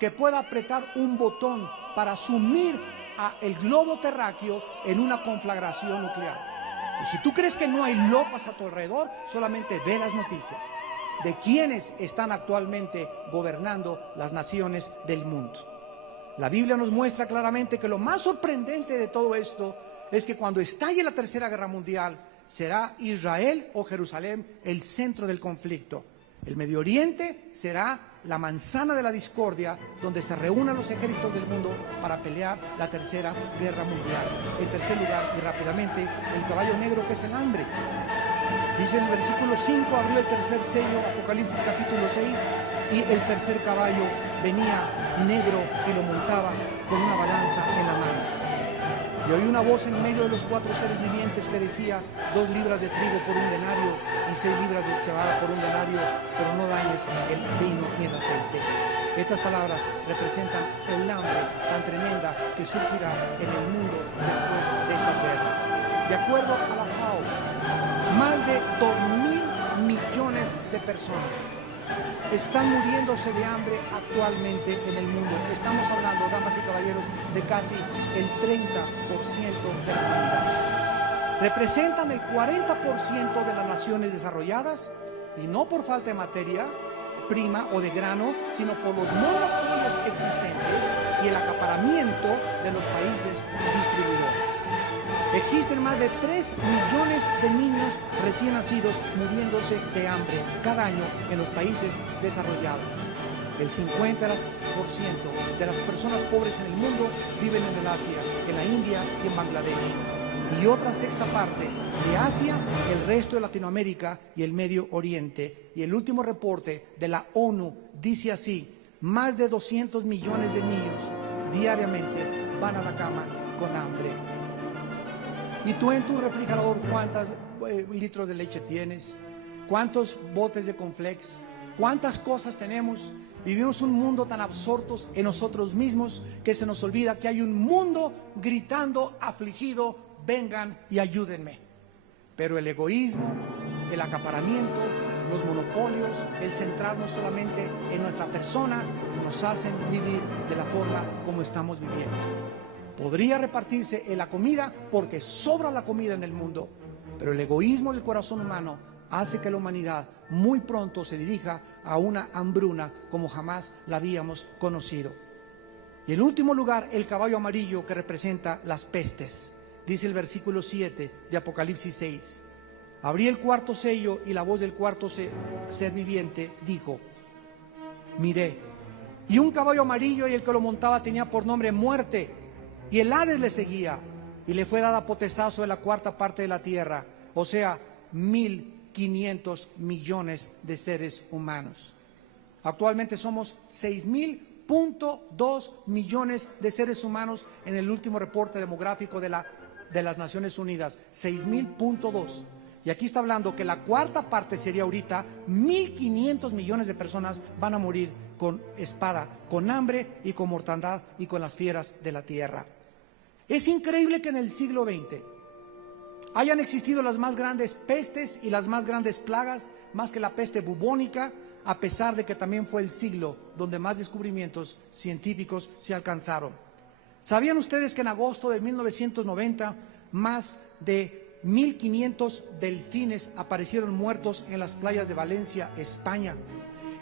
que pueda apretar un botón para sumir a el globo terráqueo en una conflagración nuclear. Y si tú crees que no hay locos a tu alrededor, solamente ve las noticias de quienes están actualmente gobernando las naciones del mundo. La Biblia nos muestra claramente que lo más sorprendente de todo esto es que cuando estalle la Tercera Guerra Mundial, será Israel o Jerusalén el centro del conflicto. El Medio Oriente será la manzana de la discordia, donde se reúnan los ejércitos del mundo para pelear la Tercera Guerra Mundial. En tercer lugar, y rápidamente, el caballo negro, que es el hambre. Dice el versículo 5, abrió el tercer sello, Apocalipsis capítulo 6, y el tercer caballo venía negro y lo montaba con una balanza en la mano. Y oí una voz en medio de los 4 seres vivientes que decía: 2 libras de trigo por un denario y 6 libras de cebada por un denario, pero no dañes el vino ni el aceite. Estas palabras representan el hambre tan tremenda que surgirá en el mundo después de estas guerras. De acuerdo a la FAO, más de 2.000 millones de personas están muriéndose de hambre actualmente en el mundo. Estamos hablando, damas y caballeros, de casi el 30% de la humanidad. Representan el 40% de las naciones desarrolladas, y no por falta de materia prima o de grano, sino por los monopolios existentes y el acaparamiento de los países distribuidores. Existen más de 3 millones de niños recién nacidos muriéndose de hambre cada año en los países desarrollados. El 50% de las personas pobres en el mundo viven en el Asia, en la India y en Bangladesh. Y otra sexta parte de Asia, el resto de Latinoamérica y el Medio Oriente. Y el último reporte de la ONU dice así: más de 200 millones de niños diariamente van a la cama con hambre. ¿Y tú en tu refrigerador cuántos litros de leche tienes? ¿Cuántos botes de Conflex? ¿Cuántas cosas tenemos? Vivimos un mundo tan absortos en nosotros mismos que se nos olvida que hay un mundo gritando afligido: vengan y ayúdenme. Pero el egoísmo, el acaparamiento, los monopolios, el centrarnos solamente en nuestra persona, nos hacen vivir de la forma como estamos viviendo. Podría repartirse la comida porque sobra la comida en el mundo, pero el egoísmo del corazón humano hace que la humanidad muy pronto se dirija a una hambruna como jamás la habíamos conocido. Y en último lugar, el caballo amarillo, que representa las pestes. Dice el versículo 7 de Apocalipsis 6. Abrí el cuarto sello y la voz del cuarto ser viviente dijo: miré, y un caballo amarillo, y el que lo montaba tenía por nombre Muerte, y el Hades le seguía, y le fue dada potestad sobre la cuarta parte de la tierra, o sea, 1.500 millones de seres humanos. Actualmente somos 6.000.2 millones de seres humanos en el último reporte demográfico de las Naciones Unidas, 6.000.2. Y aquí está hablando que la cuarta parte sería ahorita 1.500 millones de personas van a morir con espada, con hambre y con mortandad y con las fieras de la tierra. Es increíble que en el siglo XX hayan existido las más grandes pestes y las más grandes plagas, más que la peste bubónica, a pesar de que también fue el siglo donde más descubrimientos científicos se alcanzaron. ¿Sabían ustedes que en agosto de 1990 más de 1.500 delfines aparecieron muertos en las playas de Valencia, España?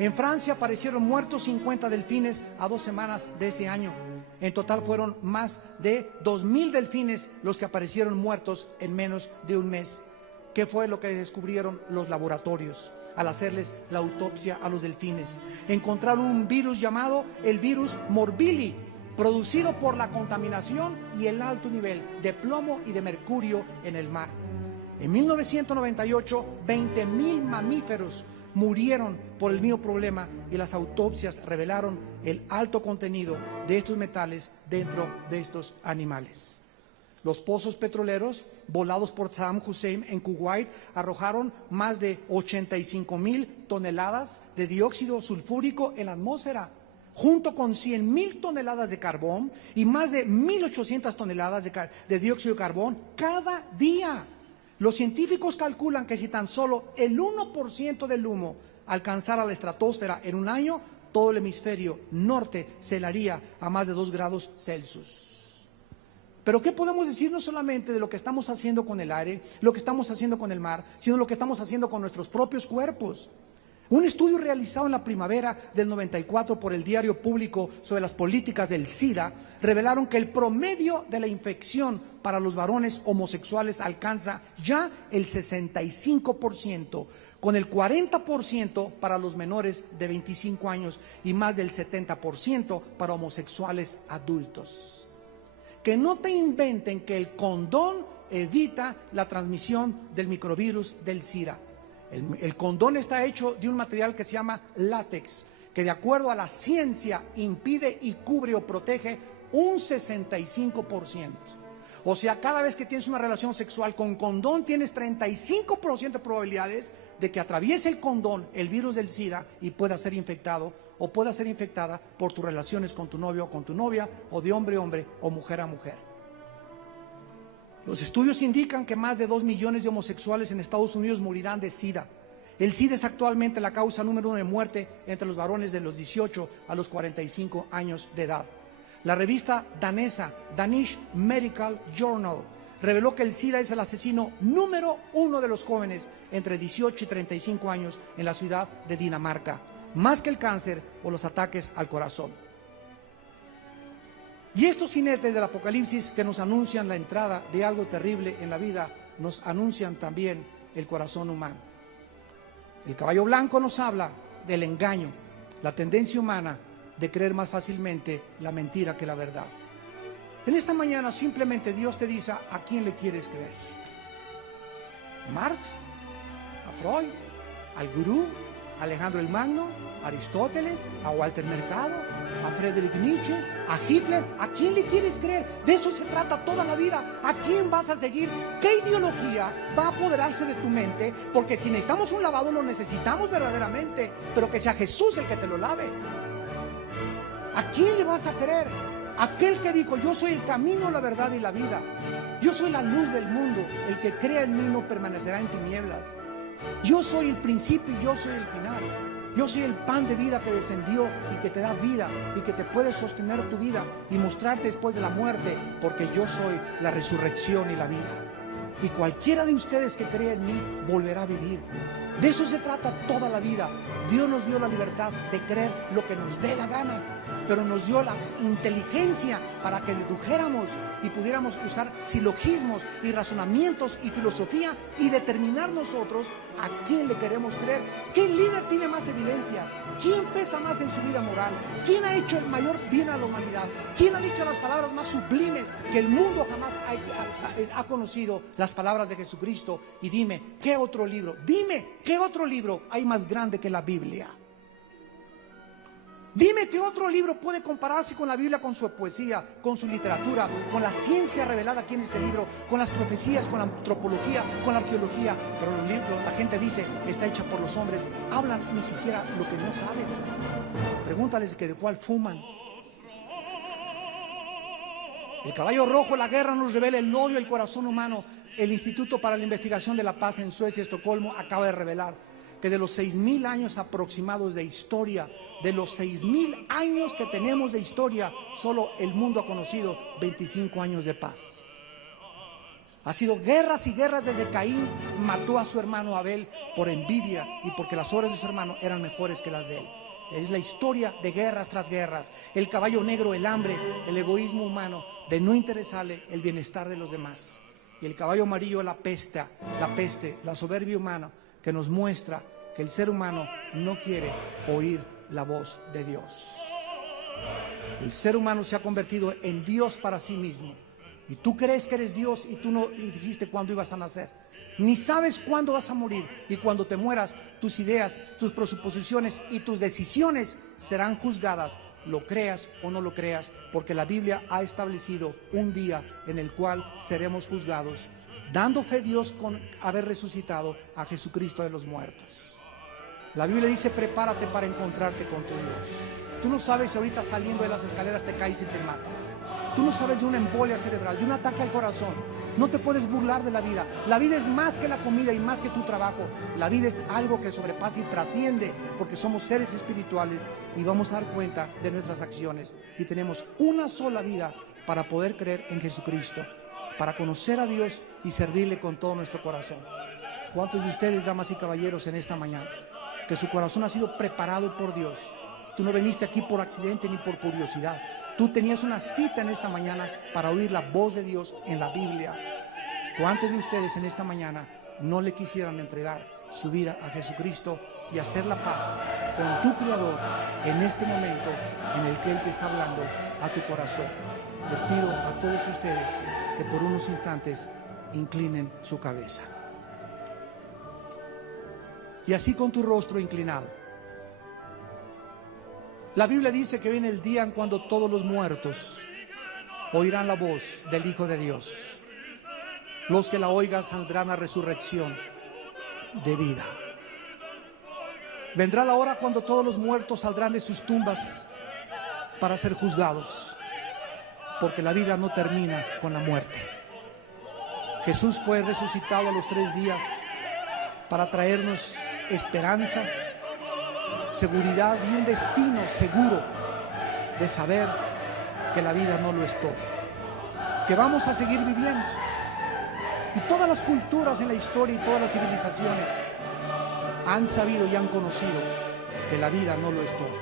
En Francia aparecieron muertos 50 delfines a 2 semanas de ese año. En total fueron más de 2.000 delfines los que aparecieron muertos en menos de un mes. ¿Qué fue lo que descubrieron los laboratorios al hacerles la autopsia a los delfines? Encontraron un virus llamado el virus Morbilli, producido por la contaminación y el alto nivel de plomo y de mercurio en el mar. En 1998, 20,000 mamíferos murieron por el mismo problema y las autopsias revelaron el alto contenido de estos metales dentro de estos animales. Los pozos petroleros volados por Saddam Hussein en Kuwait arrojaron más de 85,000 toneladas de dióxido sulfúrico en la atmósfera, junto con 100,000 toneladas de carbón y más de 1,800 toneladas de dióxido de carbón cada día. Los científicos calculan que si tan solo el 1% del humo alcanzara la estratosfera en un año, todo el hemisferio norte se helaría a más de 2 grados Celsius. Pero ¿qué podemos decir no solamente de lo que estamos haciendo con el aire, lo que estamos haciendo con el mar, sino lo que estamos haciendo con nuestros propios cuerpos? Un estudio realizado en la primavera del 94 por el Diario Público sobre las políticas del SIDA revelaron que el promedio de la infección para los varones homosexuales alcanza ya el 65%, con el 40% para los menores de 25 años y más del 70% para homosexuales adultos. Que no te inventen que el condón evita la transmisión del microvirus del SIDA. El condón está hecho de un material que se llama látex, que de acuerdo a la ciencia impide y cubre o protege un 65%. O sea, cada vez que tienes una relación sexual con condón, tienes 35% de probabilidades de que atraviese el condón el virus del SIDA y pueda ser infectado o pueda ser infectada por tus relaciones con tu novio o con tu novia, o de hombre a hombre o mujer a mujer. Los estudios indican que más de 2 millones de homosexuales en Estados Unidos morirán de SIDA. El SIDA es actualmente la causa número 1 de muerte entre los varones de los 18 a los 45 años de edad. La revista danesa Danish Medical Journal reveló que el SIDA es el asesino número 1 de los jóvenes entre 18 y 35 años en la ciudad de Dinamarca, más que el cáncer o los ataques al corazón. Y estos jinetes del Apocalipsis que nos anuncian la entrada de algo terrible en la vida, nos anuncian también el corazón humano. El caballo blanco nos habla del engaño, la tendencia humana de creer más fácilmente la mentira que la verdad. En esta mañana simplemente Dios te dice a quién le quieres creer. ¿A Marx? ¿A Freud? ¿Al gurú? ¿A Alejandro el Magno? ¿A Aristóteles? ¿A Walter Mercado? ¿A Friedrich Nietzsche? ¿A Hitler? ¿A quién le quieres creer? De eso se trata toda la vida. ¿A quién vas a seguir? ¿Qué ideología va a apoderarse de tu mente? Porque si necesitamos un lavado, lo necesitamos verdaderamente, pero que sea Jesús el que te lo lave. ¿A quién le vas a creer? Aquel que dijo: yo soy el camino, la verdad y la vida. Yo soy la luz del mundo. El que crea en mí no permanecerá en tinieblas. Yo soy el principio y yo soy el final. Yo soy el pan de vida que descendió y que te da vida y que te puede sostener tu vida y mostrarte después de la muerte, porque yo soy la resurrección y la vida. Y cualquiera de ustedes que cree en mí volverá a vivir. De eso se trata toda la vida. Dios nos dio la libertad de creer lo que nos dé la gana, pero nos dio la inteligencia para que dedujéramos y pudiéramos usar silogismos y razonamientos y filosofía y determinar nosotros a quién le queremos creer. ¿Qué líder tiene más evidencias? ¿Quién pesa más en su vida moral? ¿Quién ha hecho el mayor bien a la humanidad? ¿Quién ha dicho las palabras más sublimes que el mundo jamás ha conocido? Las palabras de Jesucristo. Y dime, ¿qué otro libro? Dime, ¿qué otro libro hay más grande que la Biblia? Dime qué otro libro puede compararse con la Biblia, con su poesía, con su literatura, con la ciencia revelada aquí en este libro, con las profecías, con la antropología, con la arqueología. Pero los libros, la gente dice, está hecha por los hombres, hablan ni siquiera lo que no saben. Pregúntales que de cuál fuman. El caballo rojo, la guerra nos revela el odio del corazón humano. El Instituto para la Investigación de la Paz en Suecia, Estocolmo, acaba de revelar que de los 6,000 años aproximados de historia, de los 6,000 años que tenemos de historia, solo el mundo ha conocido 25 años de paz. Ha sido guerras y guerras desde Caín mató a su hermano Abel por envidia y porque las obras de su hermano eran mejores que las de él. Es la historia de guerras tras guerras. El caballo negro, el hambre, el egoísmo humano, de no interesarle el bienestar de los demás. Y el caballo amarillo, la peste, la soberbia humana, que nos muestra que el ser humano no quiere oír la voz de Dios. El ser humano se ha convertido en Dios para sí mismo. Y tú crees que eres Dios y tú no dijiste cuándo ibas a nacer. Ni sabes cuándo vas a morir. Y cuando te mueras, tus ideas, tus presuposiciones y tus decisiones serán juzgadas, lo creas o no lo creas, porque la Biblia ha establecido un día en el cual seremos juzgados, dando fe a Dios con haber resucitado a Jesucristo de los muertos. La Biblia dice: prepárate para encontrarte con tu Dios. Tú no sabes si ahorita saliendo de las escaleras te caes y te matas. Tú no sabes de una embolia cerebral, de un ataque al corazón. No te puedes burlar de la vida. La vida es más que la comida y más que tu trabajo. La vida es algo que sobrepasa y trasciende, porque somos seres espirituales y vamos a dar cuenta de nuestras acciones. Y tenemos una sola vida para poder creer en Jesucristo, para conocer a Dios y servirle con todo nuestro corazón. ¿Cuántos de ustedes, damas y caballeros, en esta mañana, que su corazón ha sido preparado por Dios? Tú no viniste aquí por accidente ni por curiosidad. Tú tenías una cita en esta mañana para oír la voz de Dios en la Biblia. ¿Cuántos de ustedes en esta mañana no le quisieran entregar su vida a Jesucristo y hacer la paz con tu Creador en este momento en el que Él te está hablando a tu corazón? Les pido a todos ustedes que por unos instantes inclinen su cabeza. Y así con tu rostro inclinado. La Biblia dice que viene el día en cuando todos los muertos oirán la voz del Hijo de Dios. Los que la oigan saldrán a resurrección de vida. Vendrá la hora cuando todos los muertos saldrán de sus tumbas para ser juzgados, porque la vida no termina con la muerte. Jesús fue resucitado a los 3 días para traernos esperanza, seguridad y un destino seguro de saber que la vida no lo es todo, que vamos a seguir viviendo. Y todas las culturas en la historia y todas las civilizaciones han sabido y han conocido que la vida no lo es todo,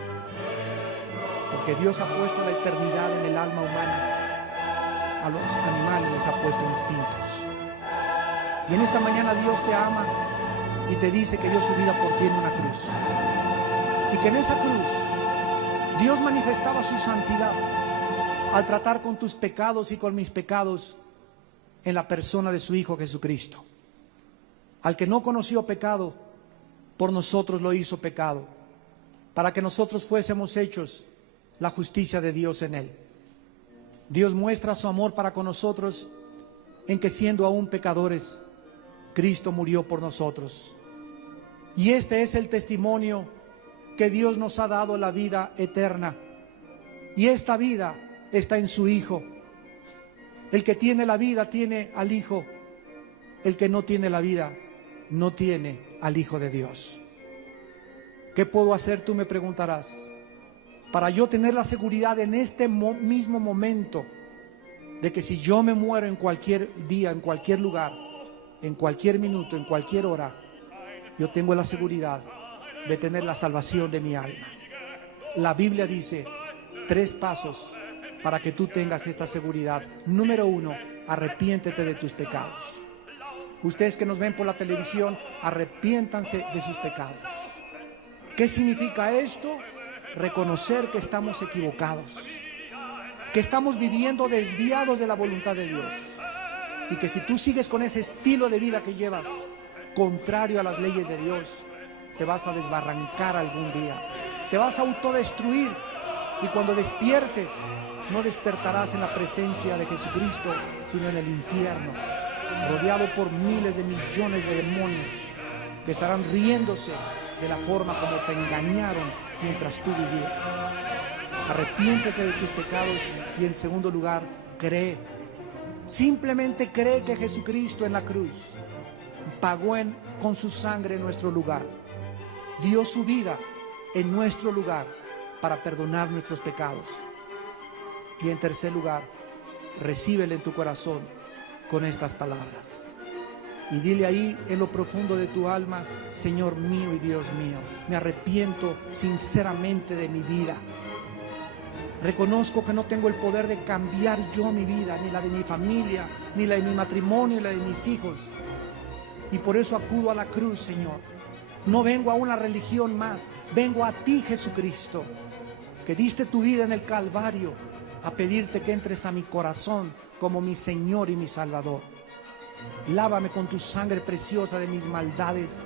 porque Dios ha puesto la eternidad en el alma humana. A los animales les ha puesto instintos. Y en esta mañana Dios te ama y te dice que dio su vida por ti en una cruz. Y que en esa cruz Dios manifestaba su santidad al tratar con tus pecados y con mis pecados en la persona de su Hijo Jesucristo. Al que no conoció pecado, por nosotros lo hizo pecado, para que nosotros fuésemos hechos la justicia de Dios en él. Dios muestra su amor para con nosotros en que, siendo aún pecadores, Cristo murió por nosotros. Y este es el testimonio que Dios nos ha dado, la vida eterna. Y esta vida está en su Hijo. El que tiene la vida tiene al Hijo. El que no tiene la vida no tiene al Hijo de Dios. ¿Qué puedo hacer? Tú me preguntarás. Para yo tener la seguridad en este mismo momento de que si yo me muero en cualquier día, en cualquier lugar, en cualquier minuto, en cualquier hora, yo tengo la seguridad de tener la salvación de mi alma. La Biblia dice 3 pasos para que tú tengas esta seguridad. Número 1, arrepiéntete de tus pecados. Ustedes que nos ven por la televisión, arrepiéntanse de sus pecados. ¿Qué significa esto? Reconocer que estamos equivocados, que estamos viviendo desviados de la voluntad de Dios, y que si tú sigues con ese estilo de vida que llevas, contrario a las leyes de Dios, te vas a desbarrancar algún día, te vas a autodestruir, y cuando despiertes, no despertarás en la presencia de Jesucristo, sino en el infierno, rodeado por miles de millones de demonios que estarán riéndose de la forma como te engañaron mientras tú vivías. Arrepiéntete de tus pecados y, en segundo lugar, cree. Simplemente cree que Jesucristo en la cruz pagó con su sangre en nuestro lugar. Dio su vida en nuestro lugar para perdonar nuestros pecados. Y en tercer lugar, recíbele en tu corazón con estas palabras. Y dile ahí en lo profundo de tu alma: Señor mío y Dios mío, me arrepiento sinceramente de mi vida. Reconozco que no tengo el poder de cambiar yo mi vida, ni la de mi familia, ni la de mi matrimonio, ni la de mis hijos. Y por eso acudo a la cruz, Señor. No vengo a una religión más, vengo a ti, Jesucristo. que diste tu vida en el Calvario a pedirte que entres a mi corazón como mi Señor y mi Salvador. Lávame con tu sangre preciosa de mis maldades.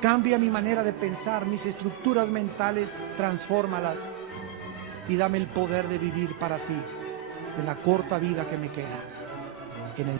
Cambia mi manera de pensar, mis estructuras mentales, transfórmalas y dame el poder de vivir para ti en la corta vida que me queda. En el